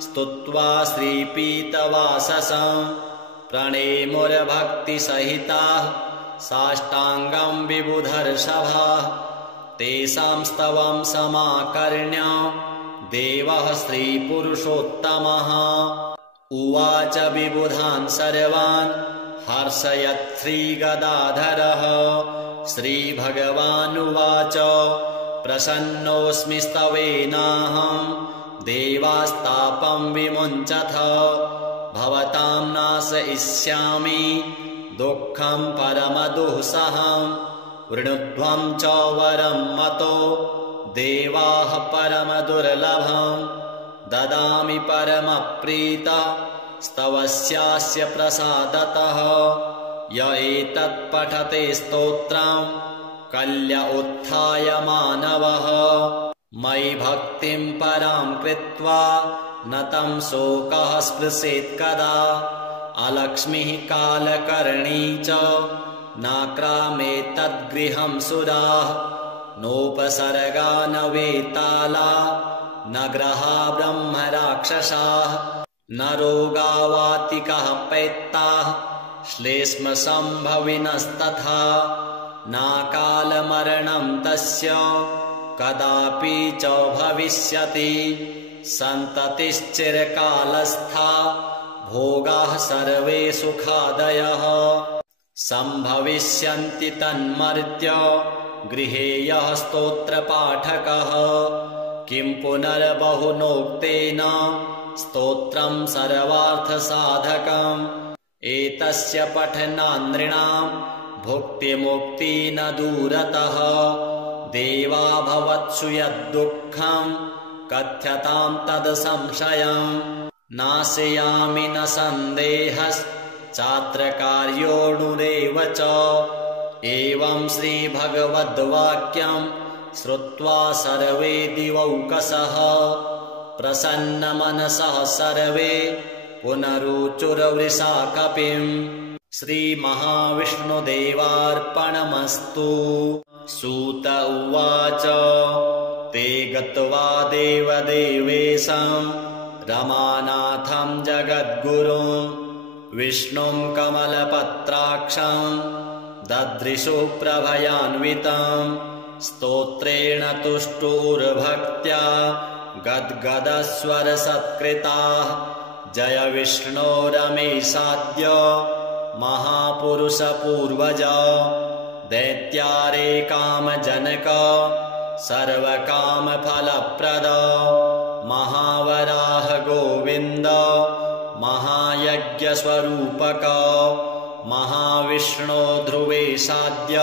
स्तुत्वा श्रीपीतवाससं प्रणेमुर्भक्तिसहिताः साष्टाङ्गं विबुधर्षभाः तेषां स्तवं समाकर्ण्य देवः श्रीपुरुषोत्तमः उवाच विबुधान् सर्वान् हर्षयत् श्रीगदाधरः। श्रीभगवानुवाच प्रसन्नोऽस्मि स्तवेनाहं देवास्तापं विमुञ्चथ भवतां नाशयिष्यामि दुःखं परमदुःसहं वृणुध्वं च वरं मतो देवाः परमदुर्लभं ददामि परमप्रीत स्तवस्यास्य प्रसादतः य एतत् पठते स्तोत्रं कल्य उत्थाय मानवः मयि भक्तिं परां कृत्वा न तं शोकः स्पृशेत् कदा अलक्ष्मीः कालकर्णी च नाक्रामेतद्गृहं सुराः नोपसर्गा न वेताला न ग्रहा ब्रह्मराक्षसाः न रोगावातिकः पैत्ताः श्लेष्मसम्भविनस्तथा नाकालमरणं तस्य कदापि च भविष्यति सन्ततिश्चिरकालस्था भोगाः सर्वे सुखादयः सम्भविष्यन्ति तन्मर्त्य गृहे यः स्तोत्रपाठकः किं पुनर्बहुनोक्तेन स्तोत्रं सर्वार्थसाधकम् एतस्य पठनान्नृणां भुक्तिमुक्ति न दूरतः देवा भवत्सु यद्दुःखं कथ्यतां तद्संशयं नाशयामि न सन्देहश्चात्रकार्योऽणुरेव च एवं श्रीभगवद्वाक्यं श्रुत्वा सर्वे दिवौकसः प्रसन्नमनसः सर्वे पुनरुचुर्वृषा कपिम् श्रीमहाविष्णुदेवार्पणमस्तु। सूत उवाच ते गत्वा देवदेवेशं रमानाथं जगद्गुरुं विष्णुं कमलपत्राक्षं ददृशुः प्रभयान्वितं स्तोत्रेण तुष्टुर्भक्त्या गद्गदस्वरसत्कृताः जय विष्णो रमेशाद्य महापुरुषपूर्वज दैत्यारे कामजनक सर्वकामफलप्रद महावराह गोविन्द महायज्ञस्वरूपक महाविष्णो ध्रुवेशाद्य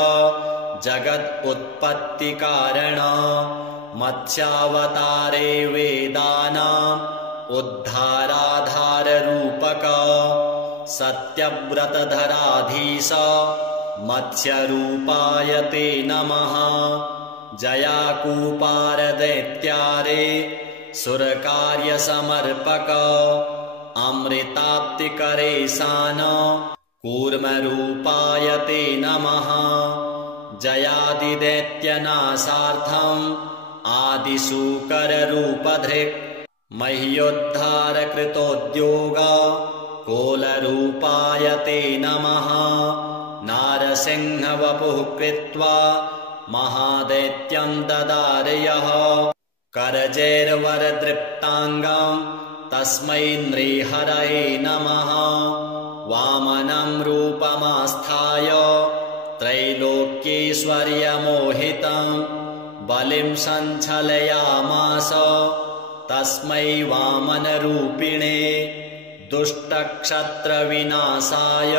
जगदुत्पत्तिकारण मत्स्यावतारे वेदानाम् उद्धाराधाररूपक सत्यव्रतधराधीश मत्स्यरूपाय ते नमः जयाकूपारदैत्यारे सुरकार्यसमर्पक अमृताप्तिकरेशान कूर्मरूपाय ते नमः जयादिदैत्यनाशार्थम् आदिशूकररूपधृक् मह्योद्धारकृतोद्योग कोलरूपाय ते नमः नारसिंहवपुः कृत्वा महादैत्यं ददारयः करजैर्वरदृप्ताङ्गं तस्मै नृहरये नमः वामनं रूपमास्थाय त्रैलोक्यैश्वर्यमोहितं बलिं सञ्चलयामास तस्मै वामनरूपिणे दुष्टक्षत्रविनाशाय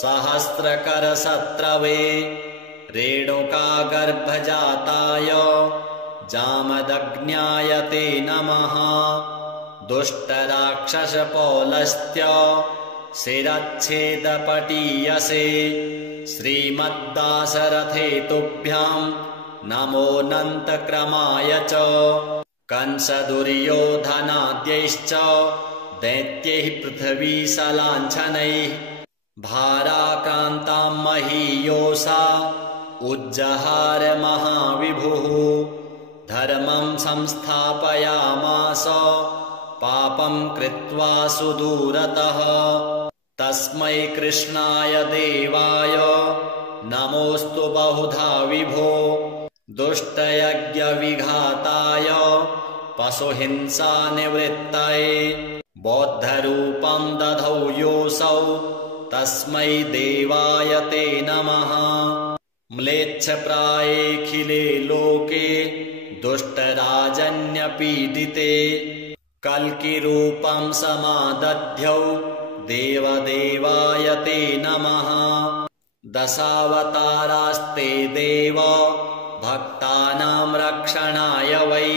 सहस्रकरशत्रवे रेणुकागर्भजाताय जामदग्न्याय ते नमः दुष्टराक्षसपौलस्त्य शिरच्छेदपटीयसे श्रीमद्दासरथे तुभ्यां नमोऽनन्तक्रमाय च कंसदुर्योधनाद्यैश्च दैत्यैः पृथिवीशलाञ्छनैः भाराक्रान्तां महीयोषा उज्जहार महाविभुः धर्मं संस्थापयामास पापं कृत्वा सुदूरतः तस्मै कृष्णाय देवाय नमोऽस्तु बहुधा विभो दुष्टयज्ञविघाताय पशुहिंसानिवृत्तये बौद्धरूपं दधौ योऽसौ तस्मै देवाय ते नमः म्लेच्छप्रायेऽखिले लोके दुष्टराजन्यपीडिते कल्किरूपं समादध्यौ देवदेवाय ते नमः दशावतारास्ते देव भक्तानां रक्षणाय वै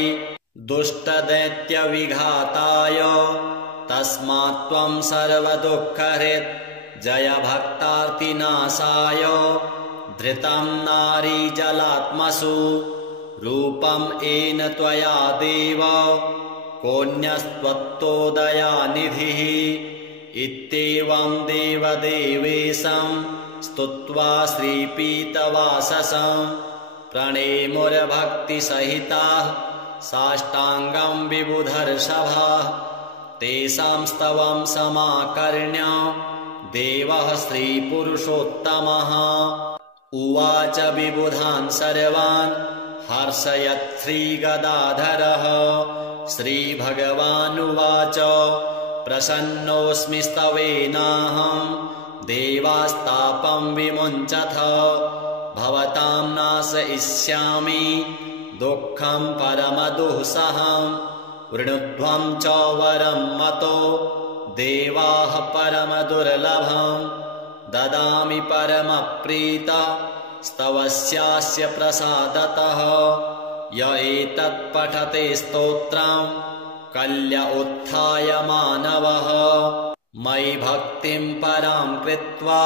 दुष्टदैत्यविघाताय तस्मात् त्वं सर्वदुःखहृत् जय भक्तार्तिनाशाय धृतं नारीजलात्मसु रूपं येन त्वया देव कोऽन्यस्त्वत्तोदयानिधिः इत्येवं देवदेवेशं स्तुत्वा श्रीपीतवाससं प्रणेमुर्भक्तिसहिताः साष्टाङ्गं विबुधर्षभाः तेषां स्तवं समाकर्ण्य देवः श्रीपुरुषोत्तमः उवाच विबुधान् सर्वान् हर्षयत् श्रीगदाधरः श्रीभगवानुवाच प्रसन्नोऽस्मि स्तवेनाहं देवास्तापं विमुञ्चथ भवतां नाशयिष्यामि दुःखं परमदुःसहं वृणुध्वं च वरं मतो देवाः परमदुर्लभं ददामि परमप्रीत स्तवस्यास्य प्रसादतः य एतत् पठते स्तोत्रं कल्य उत्थाय मानवः मयि भक्तिं परां कृत्वा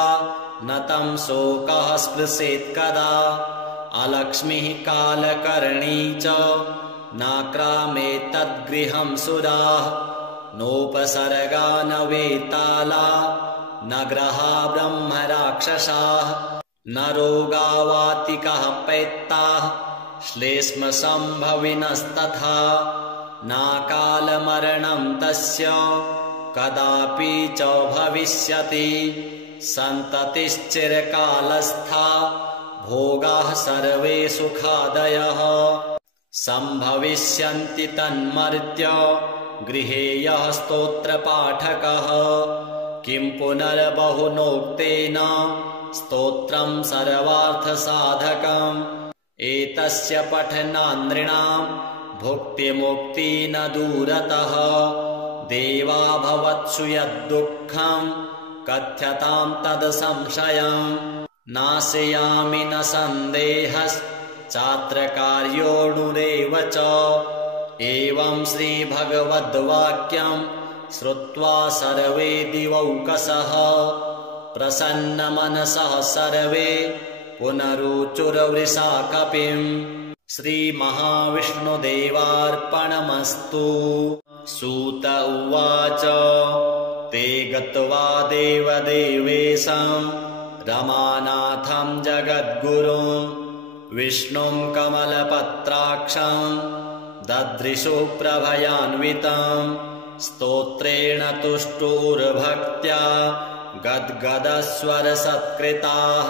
न तं शोकः स्पृशेत् कदा अलक्ष्मीः कालकर्णी च नाक्रामेतद्गृहं सुराः नोपसर्गा न वेताला न ग्रहा ब्रह्मराक्षसाः न रोगावातिकः पैत्ताः श्लेष्मसम्भविनस्तथा नाकालमरणं तस्य कदापि च भविष्यति सन्ततिश्चिरकालस्था भोगाः सर्वे सुखादयः सम्भविष्यन्ति तन्मर्त्य गृहे यः स्तोत्रपाठकः किं पुनर्बहुनोक्तेन स्तोत्रं सर्वार्थसाधकम् एतस्य पठनान् नृणां भुक्तिमुक्ति न दूरतः देवा भवत्सु यद्दुःखं कथ्यतां तद्संशयं नाशयामि न सन्देहश्चात्र कार्योऽणुरेव च एवं श्रीभगवद्वाक्यं श्रुत्वा सर्वे दिवौकसः प्रसन्नमनसः सर्वे पुनरुचुर्वृषा कपिम् श्रीमहाविष्णुदेवार्पणमस्तु। सूत उवाच ते गत्वा देवदेवेशं रमानाथं जगद्गुरुं विष्णुं कमलपत्राक्षं ददृशु प्रभयान्वितं स्तोत्रेण तुष्टुर्भक्त्या गद्गदस्वरसत्कृताः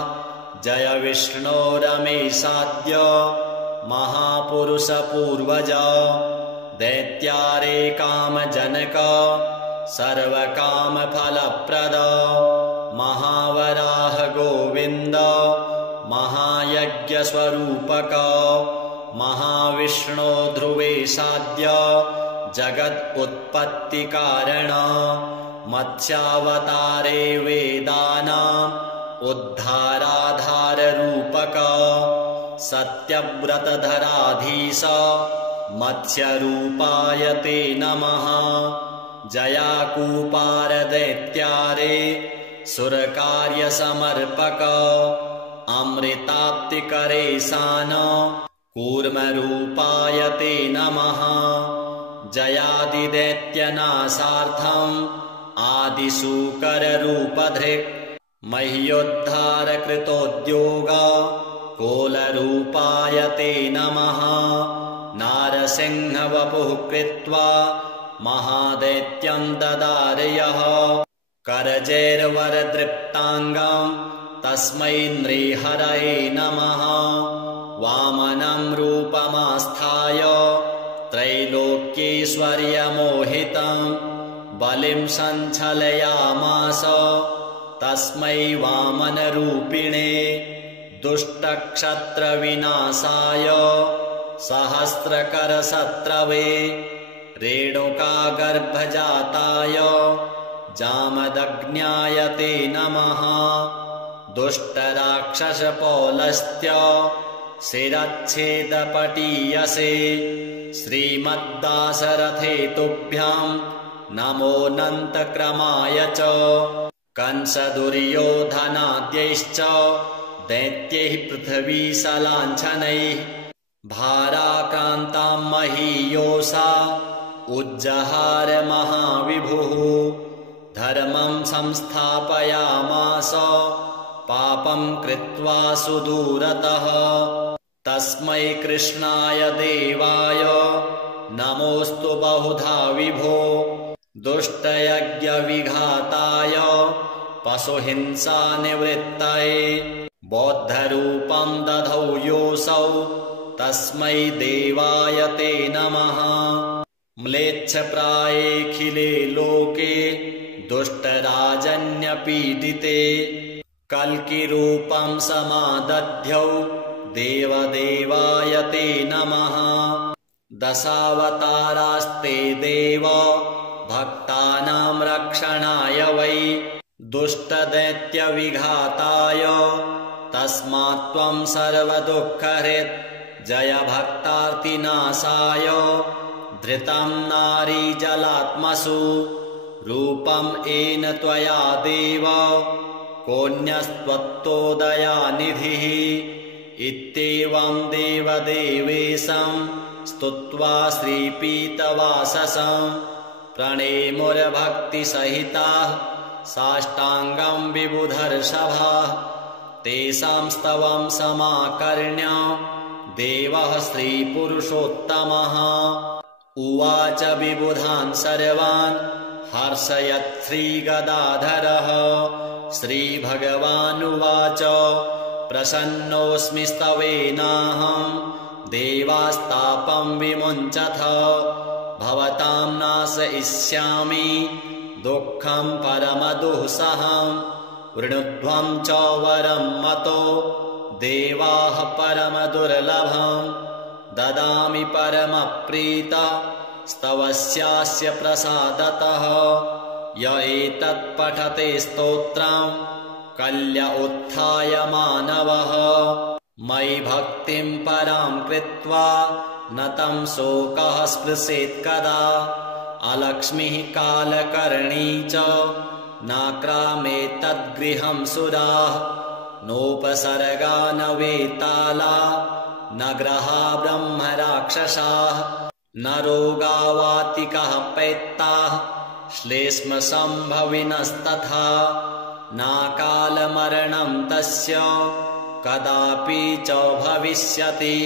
जय विष्णो रमेशाद्य महापुरुषपूर्वज दैत्यारे कामजनक सर्वकामफलप्रद महावराह गोविन्द महायज्ञस्वरूपक महाविष्णो ध्रुवेशाद्य जगदुत्पत्तिकारण मत्स्यावतारे वेदानाम् उद्धाराधाररूपक सत्यव्रतधराधीश मत्स्यरूपाय ते नमः। जयाकूपारदैत्यारे सुरकार्यसमर्पक अमृताप्तिकरे सान कूर्मरूपाय ते नमः। जयादिदैत्यनाशार्थम् आदिशूकररूपधृक् मह्योद्धारकृतोद्योग कोलरूपाय ते नमः। नारसिंहवपुः कृत्वा महादैत्यं ददारयः करजैर्वरदृप्ताङ्गं तस्मै नृहरये नमः। वामनं रूपमास्थाय त्रैलोक्यैश्वर्यमोहितं बलिं सञ्चलयामास तस्मै वामनरूपिणे। दुष्टक्षत्रविनाशाय सहस्रकरशत्रवे रेणुकागर्भजाताय जामदग्न्याय ते नमः। दुष्टराक्षसपौलस्त्य शिरच्छेदपटीयसे श्रीमद्दाशरथे तुभ्यां नमोऽनन्तक्रमाय च। कंसदुर्योधनाद्यैश्च दैत्यैः पृथिवीशलाञ्छनैः भाराक्रान्तां महीयोषा उज्जहार महाविभुः। धर्मं संस्थापयामास पापं कृत्वा सुदूरतः। तस्मै कृष्णाय देवाय नमोऽस्तु बहुधा विभो। दुष्टयज्ञविघाताय पशुहिंसानिवृत्तये बौद्धरूपं दधौ योऽसौ तस्मै देवाय ते नमः। म्लेच्छप्रायेऽखिले लोके दुष्टराजन्यपीडिते कल्किरूपं समादध्यौ देवदेवाय ते नमः। दशावतारास्ते देव भक्तानां रक्षणाय वै दुष्टदैत्यविघाताय तस्मात् त्वं सर्वदुःखहृत् जय भक्तार्तिनाशाय। धृतं नारीजलात्मसु रूपं येन त्वया देव कोऽन्यस्त्वत्तोदयानिधिः। इत्येवं देवदेवेशं स्तुत्वा श्रीपीतवाससं प्रणेमुर्भक्तिसहिताः साष्टाङ्गं विबुधर्षभाः। तेषां स्तवं समाकर्ण्य देवः श्रीपुरुषोत्तमः उवाच विबुधान् सर्वान् हर्षयत् श्रीगदाधरः। श्रीभगवानुवाच प्रसन्नोऽस्मि स्तवेनाहं देवास्तापं विमुञ्चथ। भवतां नाशयिष्यामि दुःखं परमदुःसहं। वृणुध्वं च वरं मतो देवाः परमदुर्लभं। ददामि परमप्रीत स्तवस्यास्य प्रसादतः। य एतत् पठते स्तोत्रं कल्य उत्थाय मानवः। मयि भक्तिं परां कृत्वा न तं शोकः स्पृशेत् कदा। अलक्ष्मीः कालकर्णी च नाक्रामेतद्गृहं सुराः। नोपसर्गा न वेताला न ग्रहा ब्रह्मराक्षसाः। न रोगावातिकः पैत्ताः श्लेष्मसम्भविनस्तथा। नाकालमरणं तस्य कदापि च भविष्यति।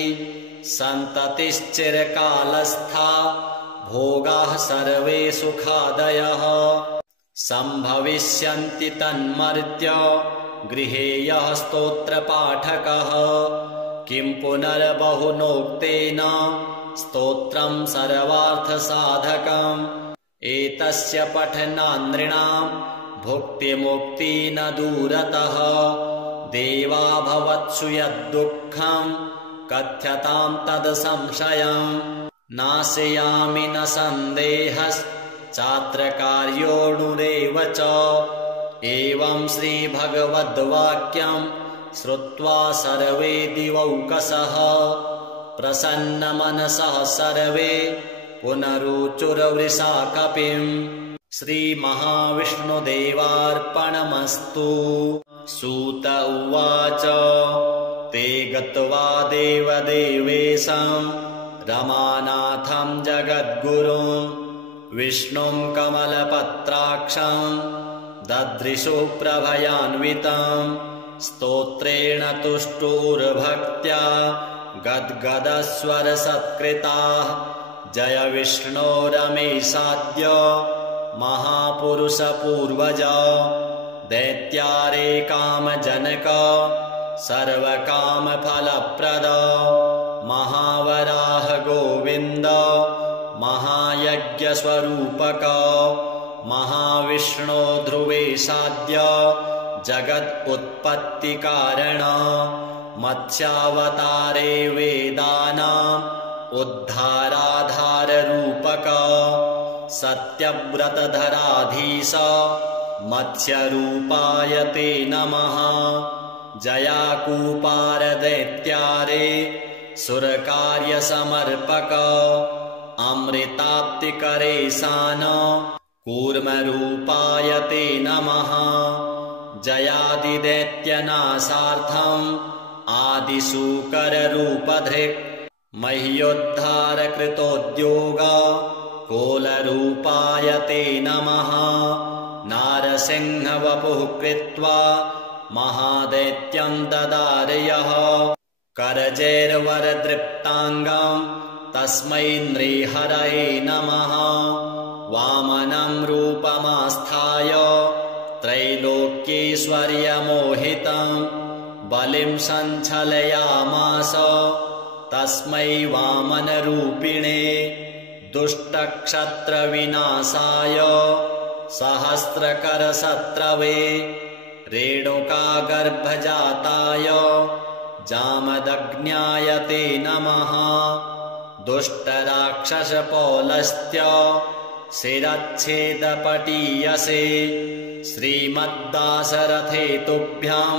सन्ततिश्चिरकालस्था भोगाः सर्वे सुखादयः। सम्भविष्यन्ति तन्मर्त्य गृहे यः स्तोत्रपाठकः। किं पुनर्बहुनोक्तेन स्तोत्रं सर्वार्थसाधकम्। एतस्य पठनान् नृणां भुक्तिमुक्ति न दूरतः। देवा भवत्सु यद्दुःखं कथ्यतां तद्संशयम्। नाशयामि न सन्देहश्चात्र कार्योऽणुरेव च। एवं श्रीभगवद्वाक्यं श्रुत्वा सर्वे दिवौकसः प्रसन्नमनसः सर्वे पुनरुचुर्वृषा कपिम् श्रीमहाविष्णुदेवार्पणमस्तु। सूत उवाच ते गत्वा देवदेवेशं रमानाथं जगद्गुरुं विष्णुं कमलपत्राक्षं ददृशु प्रभयान्वितं स्तोत्रेण तुष्टुर्भक्त्या गद्गदस्वरसत्कृताः जय विष्णो रमेशाद्य महापुरुषपूर्वज दैत्यारे कामजनक सर्वकामफलप्रद महावराह गोविन्द महायज्ञस्वरूपक महाविष्णो ध्रुवेशाद्य जगदुत्पत्तिकारण मत्स्यावतारे वेदानाम् उद्धाराधाररूपक सत्यव्रतधराधीश मत्स्यरूपाय ते नमः। जयाकूपारदैत्यारे सुरकार्यसमर्पक अमृताप्तिकरे सान कूर्मरूपाय ते नमः। जयादिदैत्यनाशार्थम् आदिशूकररूपधृक् मह्योद्धारकृतोद्योग कोलरूपाय ते नमः। नारसिंहवपुः कृत्वा महादैत्यं ददारयः करजैर्वरदृप्ताङ्गं तस्मै नृहरये नमः। वामनं रूपमास्थाय त्रैलोक्यैश्वर्यमोहितं बलिं सञ्चलयामास तस्मै वामनरूपिणे। दुष्टक्षत्रविनाशाय सहस्रकरशत्रवे रेणुकागर्भजाताय जामदग्न्याय ते नमः। दुष्टराक्षसपौलस्त्य शिरच्छेदपटीयसे श्रीमद्दाशरथे तुभ्यं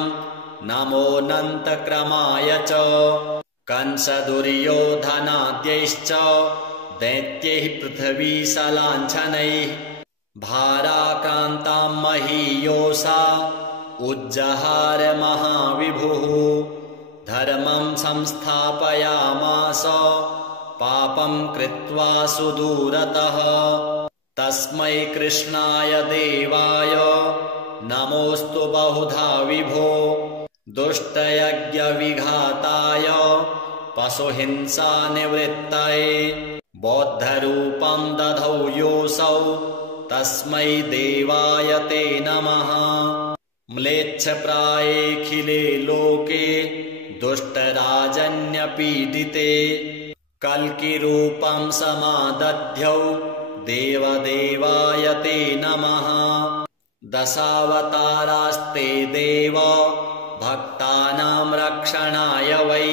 नमोऽनन्तक्रमाय च। कंसदुर्योधनाद्यैश्च दैत्यैः पृथ्वीशलाञ्छनैः भाराक्रान्तां महीयोषा उज्जहार महाविभुः। धर्मं संस्थापयामास पापं कृत्वा सुदूरतः तस्मै कृष्णाय देवाय नमोऽस्तु बहुधा विभो। दुष्टयज्ञविघाताय पशुहिंसानिवृत्तये बौद्धरूपं दधौ योऽसौ तस्मै देवाय ते नमः। म्लेच्छप्रायेऽखिले लोके दुष्टराजन्यपीडिते कल्किरूपं समादध्यौ देवदेवाय ते नमः। दशावतारास्ते देव भक्तानां रक्षणाय वै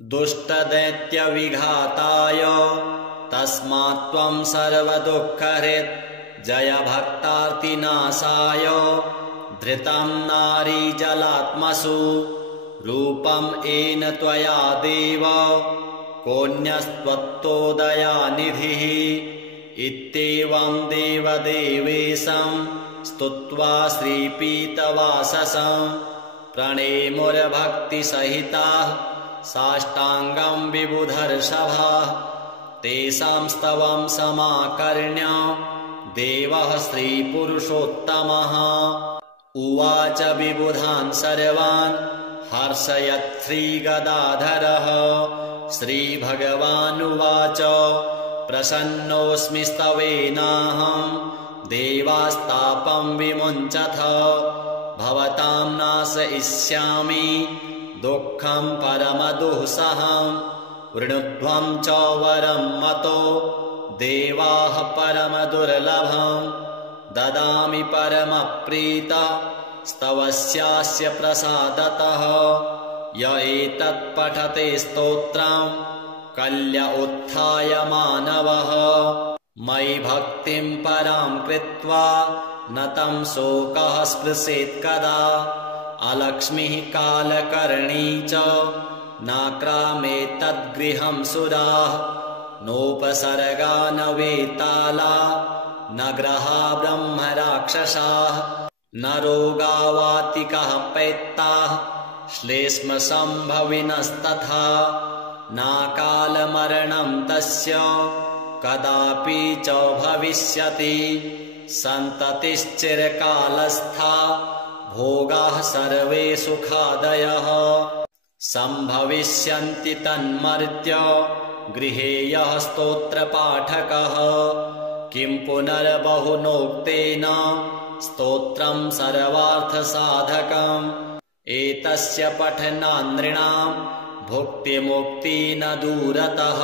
दुष्टदैत्यविघाताय तस्मात् त्वं सर्वदुःखहृत् जय भक्तार्तिनाशाय। धृतं नारीजलात्मसु रूपं येन त्वया देव कोऽन्यस्त्वत्तोदयानिधिः। इत्येवं देवदेवेशं स्तुत्वा श्रीपीतवाससं प्रणेमुर्भक्तिसहिताः साष्टाङ्गं विबुधर्षभाः। तेषां स्तवं समाकर्ण्य देवः श्रीपुरुषोत्तमः उवाच विबुधान् सर्वान् हर्षयत् श्रीगदाधरः। श्रीभगवानुवाच प्रसन्नोऽस्मि स्तवेनाहं देवास्तापं विमुञ्चथ। भवतां नाशयिष्यामि दुःखं परमदुःसहं। वृणुध्वं च वरं मतो देवाः परमदुर्लभं। ददामि परमप्रीत स्तवस्यास्य प्रसादतः। य एतत् पठते स्तोत्रं कल्य उत्थाय मानवः। मयि भक्तिं परां कृत्वा न तं शोकः स्पृशेत् कदा। अलक्ष्मीः कालकर्णी च नाक्रामे तद्गृहं सुराः नोपसर्गा न वेताला न ग्रहा ब्रह्मराक्षसाः न रोगावातिकः पैत्ताः श्लेष्मसम्भविनस्तथा नाकालमरणं तस्य कदापि च भविष्यति सन्ततिश्चिरकालस्था भोगाः सर्वे सुखादयः सम्भविष्यन्ति तन्मर्त्य गृहे यः स्तोत्रपाठकः किं पुनर्बहुनोक्तेन स्तोत्रं सर्वार्थसाधकम् एतस्य पठनान् नृणां भुक्तिमुक्ति न दूरतः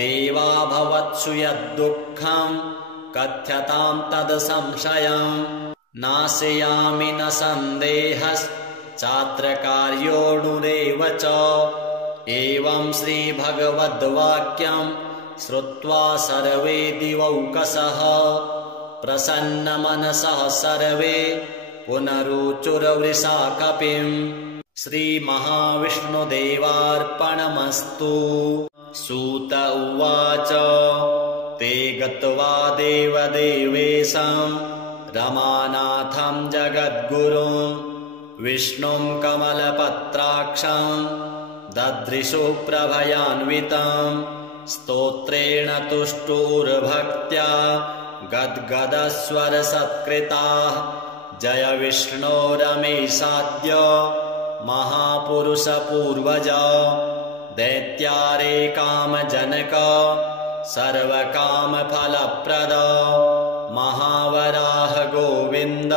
देवा भवत्सु यद्दुःखं कथ्यतां तद्संशयम् नाशयामि न सन्देहश्चात्रकार्योऽणुरेव च एवं श्रीभगवद्वाक्यं श्रुत्वा सर्वे दिवौकसः प्रसन्नमनसः सर्वे पुनरुचुर्वृषा कपिम् श्रीमहाविष्णुदेवार्पणमस्तु। सूत उवाच ते गत्वा देवदेवेशं रमानाथं जगद्गुरुं विष्णुं कमलपत्राक्षं ददृशु प्रभयान्वितं स्तोत्रेण तुष्टुर्भक्त्या गद्गदस्वरसत्कृताः जय विष्णो रमेशाद्य महापुरुषपूर्वज दैत्यारे कामजनक सर्वकामफलप्रद महावराह गोविन्द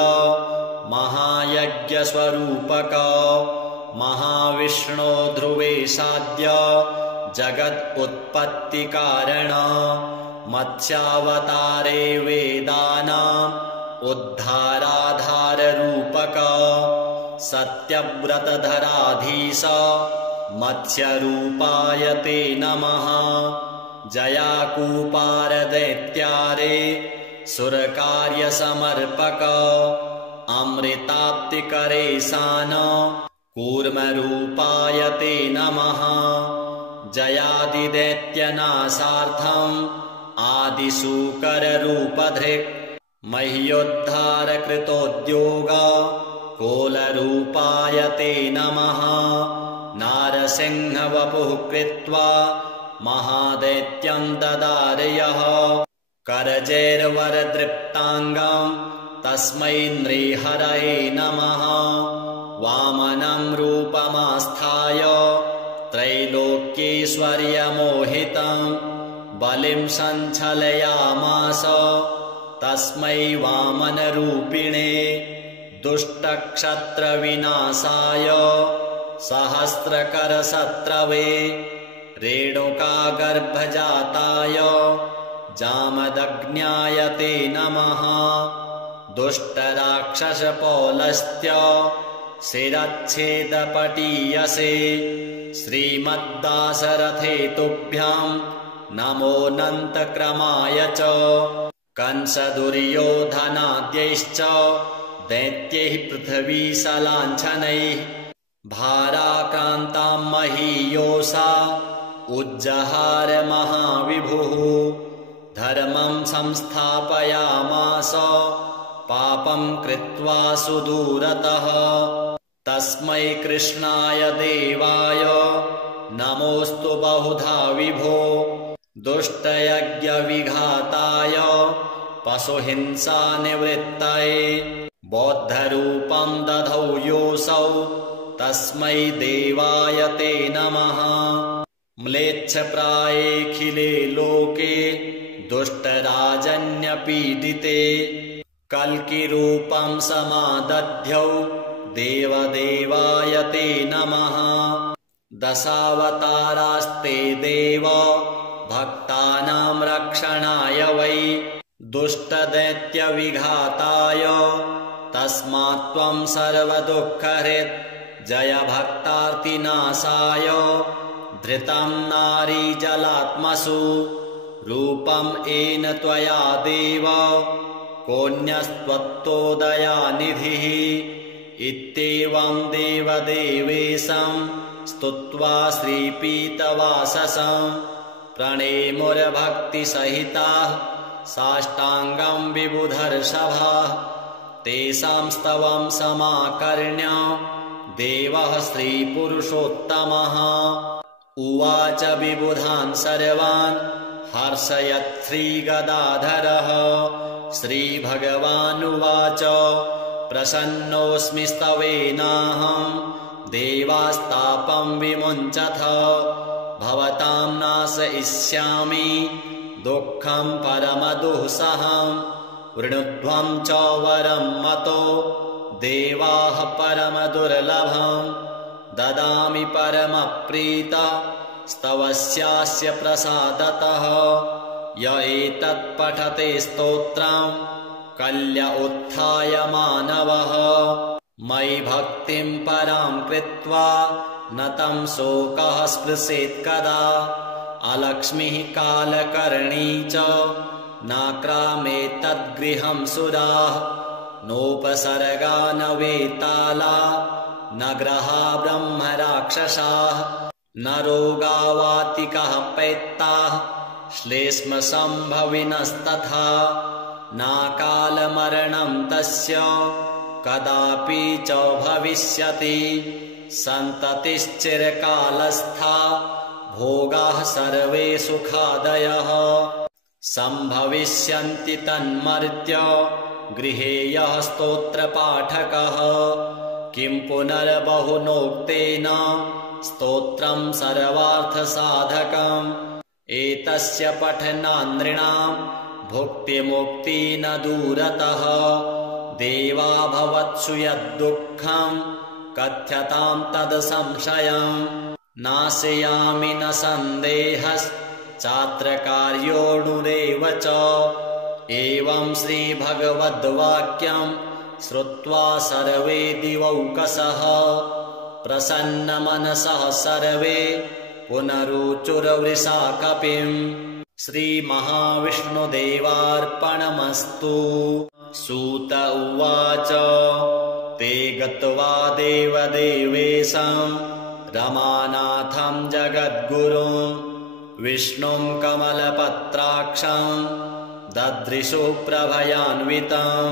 महायज्ञस्वरूपक महाविष्णो ध्रुवेशाद्य जगदुत्पत्तिकारण मत्स्यावतारे वेदानाम् उद्धाराधाररूपक सत्यव्रतधराधीश मत्स्यरूपाय ते नमः जयाकूपारदैत्यारे सुरकार्यसमर्पक अमृताप्तिकरे सान कूर्मरूपाय ते नमः जयादिदैत्यनाशार्थम् आदिशूकररूपधृक् मह्योद्धारकृतोद्योग कोलरूपाय ते नमः नारसिंहवपुः कृत्वा महादैत्यं ददारयः करजैर्वरदृप्ताङ्गं तस्मै नृहरये नमः वामनं रूपमास्थाय त्रैलोक्यैश्वर्यमोहितं बलिं सञ्चलयामास तस्मै वामनरूपिणे दुष्टक्षत्रविनाशाय सहस्रकरशत्रवे रेणुकागर्भजाताय जामदग्न्याय ते नमः दुष्टराक्षसपौलस्त्य शिरच्छेदपटीयसे श्रीमद्दाशरथे तुभ्यां नमोऽनन्तक्रमाय च कंसदुर्योधनाद्यैश्च दैत्यैः पृथ्वीशलाञ्छनैः भाराक्रान्तां महीयोषा उज्जहार महाविभुः धर्मं संस्थापयामास पापं कृत्वा सुदूरतः तस्मै कृष्णाय देवाय नमोऽस्तु बहुधा विभो दुष्टयज्ञविघाताय पशुहिंसानिवृत्तये बौद्धरूपं दधौ योऽसौ तस्मै देवाय ते नमः म्लेच्छप्रायेऽखिले लोके दुष्टराजन्यपीडिते कल्किरूपं समादध्यौ देवदेवाय ते नमः दशावतारास्ते देव भक्तानां रक्षणाय वै दुष्टदैत्यविघाताय तस्मात् त्वं सर्वदुःखहृत् जय भक्तार्तिनाशाय धृतं नारीजलात्मसु रूपं येन त्वया देव कोऽन्यस्त्वत्तोदयानिधिः इत्येवं देवदेवेशं स्तुत्वा श्रीपीतवाससं प्रणेमुर्भक्तिसहिताः साष्टाङ्गं विबुधर्षभाः तेषां स्तवं समाकर्ण्य देवः श्रीपुरुषोत्तमः उवाच विबुधान् सर्वान् हर्षयत् श्रीगदाधरः श्रीभगवानुवाच प्रसन्नोऽस्मि स्तवेनाहं देवास्तापं विमुञ्चथ भवतां नाशयिष्यामि दुःखं परमदुःसहं वृणुध्वं च वरं मतो देवाः परमदुर्लभं ददामि परमप्रीत स्तवस्यास्य प्रसादतः य एतत् पठते स्तोत्रं कल्य उत्थाय मानवः मयि भक्तिं परां कृत्वा न तं शोकः स्पृशेत् कदा अलक्ष्मीः कालकर्णी च नाक्रामेतद्गृहं सुराः नोपसर्गा न वेताला न ग्रहा ब्रह्मराक्षसाः न रोगा वातिकः पैत्ताः श्लेष्मसम्भविनस्तथा नाकालमरणं तस्य कदापि च भविष्यति सन्ततिश्चिरकालस्था भोगाः सर्वे सुखादयः सम्भविष्यन्ति तन्मर्त्य गृहे यः स्तोत्रपाठकः किं पुनर्बहुनोक्तेन स्तोत्रं सर्वार्थसाधकम् एतस्य पठनान् नृणां भुक्तिमुक्ति न दूरतः देवा भवत्सु यद्दुःखं कथ्यतां तद्संशयं नाशयामि न सन्देहश्चात्रकार्योऽणुरेव च एवं श्रीभगवद्वाक्यं श्रुत्वा सर्वे दिवौकसः प्रसन्नमनसः सर्वे पुनरुचुर्वृषा कपिम् श्रीमहाविष्णुदेवार्पणमस्तु। सूत उवाच ते गत्वा देवदेवेशं रमानाथं जगद्गुरुं विष्णुं कमलपत्राक्षं ददृशुः प्रभयान्वितं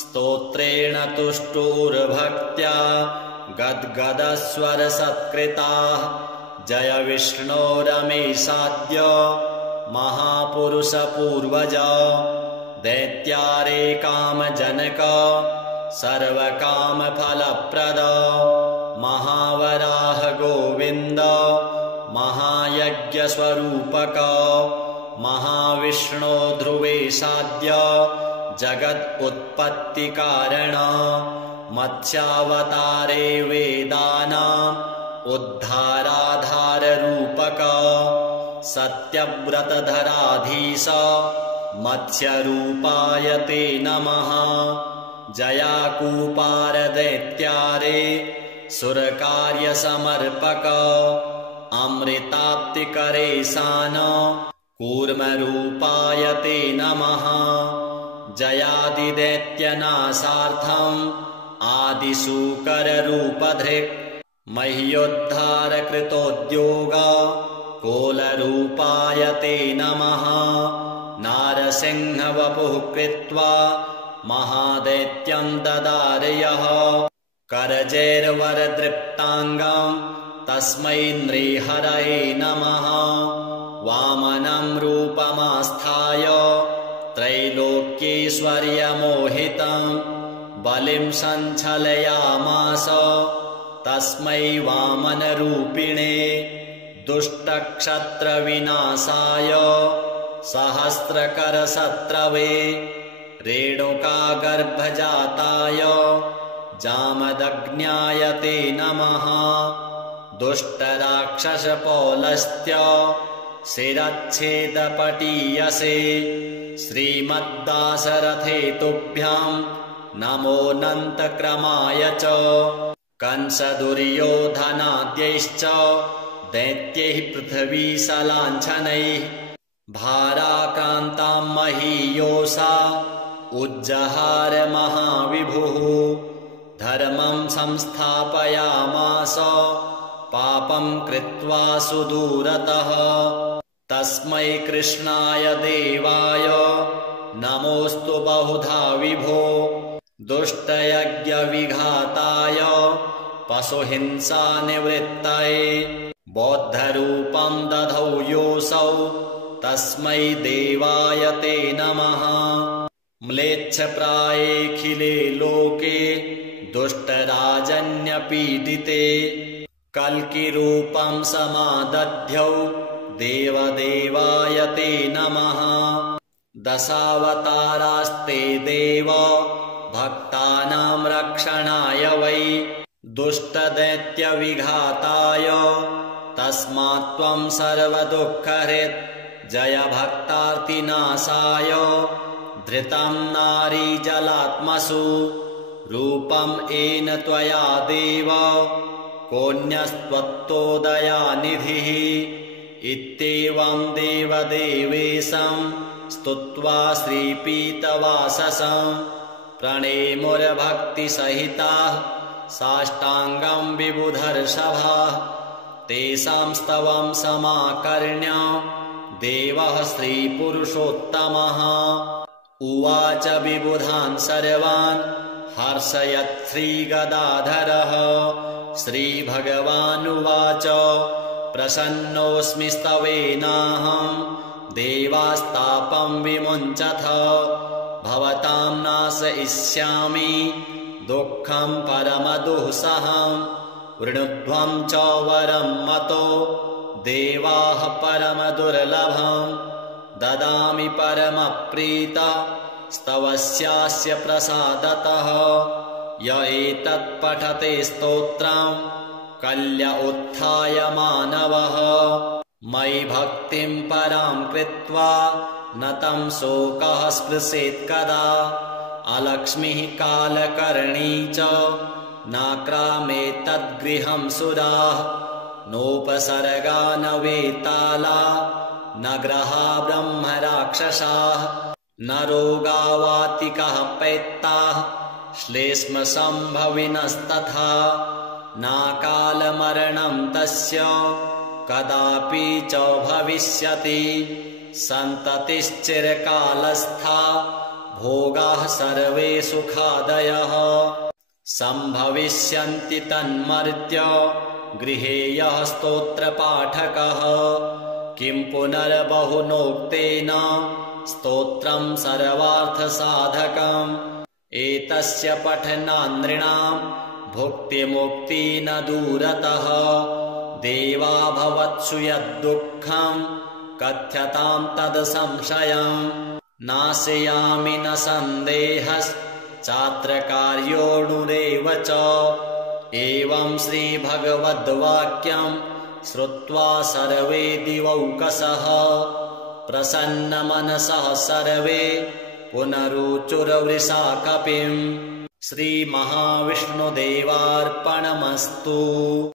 स्तोत्रेण तुष्टुर्भक्त्या गद्गदस्वरसत्कृताः जय विष्णो रमेशाद्य महापुरुषपूर्वज दैत्यारे कामजनक सर्वकामफलप्रद महावराह गोविन्द महायज्ञस्वरूपक महाविष्णो ध्रुवेशाद्य जगदुत्पत्तिकारण मत्स्यावतारे वेदानाम् उद्धाराधाररूपक सत्यव्रतधराधीश मत्स्यरूपाय ते नमः जयाकूपारदैत्यारे सुरकार्यसमर्पक अमृताप्तिकरेशान कूर्मरूपाय ते नमः जयादिदैत्यनाशार्थम् आदिशूकररूपधृक् मह्योद्धारकृतोद्योग कोलरूपाय ते नमः नारसिंहवपुः कृत्वा महादैत्यं ददारयः करजैर्वरदृप्ताङ्गं तस्मै नृहरये नमः वामनं रूपमास्थाय त्रैलोक्यैश्वर्यमोहितं बलिं सञ्चलयामास तस्मै वामनरूपिणे दुष्टक्षत्रविनाशाय सहस्रकरशत्रवे रेणुकागर्भजाताय जामदग्न्याय ते नमः दुष्टराक्षसपौलस्त्य शिरच्छेदपटीयसे श्रीमद्दाशरथे तुभ्यां नमोऽनन्तक्रमाय च कंसदुर्योधनाद्यैश्च दैत्यैः पृथ्वीशलाञ्छनैः भाराक्रान्तां महीयोषा उज्जहार महाविभुः धर्मं संस्थापयामास पापं कृत्वा सुदूरतः। तस्मै कृष्णाय देवाय नमोऽस्तु बहुधा विभो। दुष्टयज्ञविघाताय पशुहिंसानिवृत्तये बौद्धरूपं दधौ योऽसौ तस्मै देवाय ते नमः। म्लेच्छप्रायेऽखिले लोके दुष्टराजन्यपीडिते कल्किरूपं समादध्यौ देवदेवाय ते नमः। दशावतारास्ते देव भक्तानां रक्षणाय वै दुष्टदैत्यविघाताय तस्मात् त्वं सर्वदुःखहृत् जय भक्तार्तिनाशाय। धृतं नारीजलात्मसु रूपं येन त्वया देव कोऽन्यस्त्वत्तोदयानिधिः। इत्येवं देवदेवेशं स्तुत्वा श्रीपीतवाससं प्रणेमुर्भक्तिसहिताः साष्टाङ्गं विबुधर्षभाः। तेषां स्तवं समाकर्ण्य देवः श्रीपुरुषोत्तमः उवाच विबुधान् सर्वान् हर्षयत् श्रीगदाधरः। श्रीभगवानुवाच प्रसन्नोऽस्मि स्तवेनाहं देवास्तापं विमुञ्चथ। भवतां नाशयिष्यामि दुःखं परमदुःसहं। वृणुध्वं च वरं मतो देवाः परमदुर्लभं। ददामि परमप्रीत स्तवस्यास्य प्रसादतः। य एतत् पठते स्तोत्रं कल्य उत्थाय मानवः। मयि भक्तिं परां कृत्वा न तं शोकः स्पृशेत् कदा। अलक्ष्मीः कालकर्णी च नाक्रामेतद्गृहं सुराः। नोपसर्गा न वेताला न ग्रहा ब्रह्मराक्षसाः। न रोगावातिकः पैत्ताः श्लेष्मसम्भविनस्तथा। नाकालमरणं तस्य कदापि च भविष्यति। सन्ततिश्चिरकालस्था भोगाः सर्वे सुखादयः। सम्भविष्यन्ति तन्मर्त्य गृहे यः स्तोत्रपाठकः। किं पुनर्बहुनोक्तेन स्तोत्रं सर्वार्थसाधकम्। एतस्य पठनान् नृणां भुक्तिमुक्ति न दूरतः। देवा भवत्सु यद्दुःखं कथ्यतां तद् संशयं। नाशयामि न सन्देहश्चात्र कार्योऽणुरेव च। एवं श्रीभगवद्वाक्यं श्रुत्वा सर्वे दिवौकसः प्रसन्नमनसः सर्वे पुनरुचुर्वृषा कपिम्। श्रीमहाविष्णुदेवार्पणमस्तु।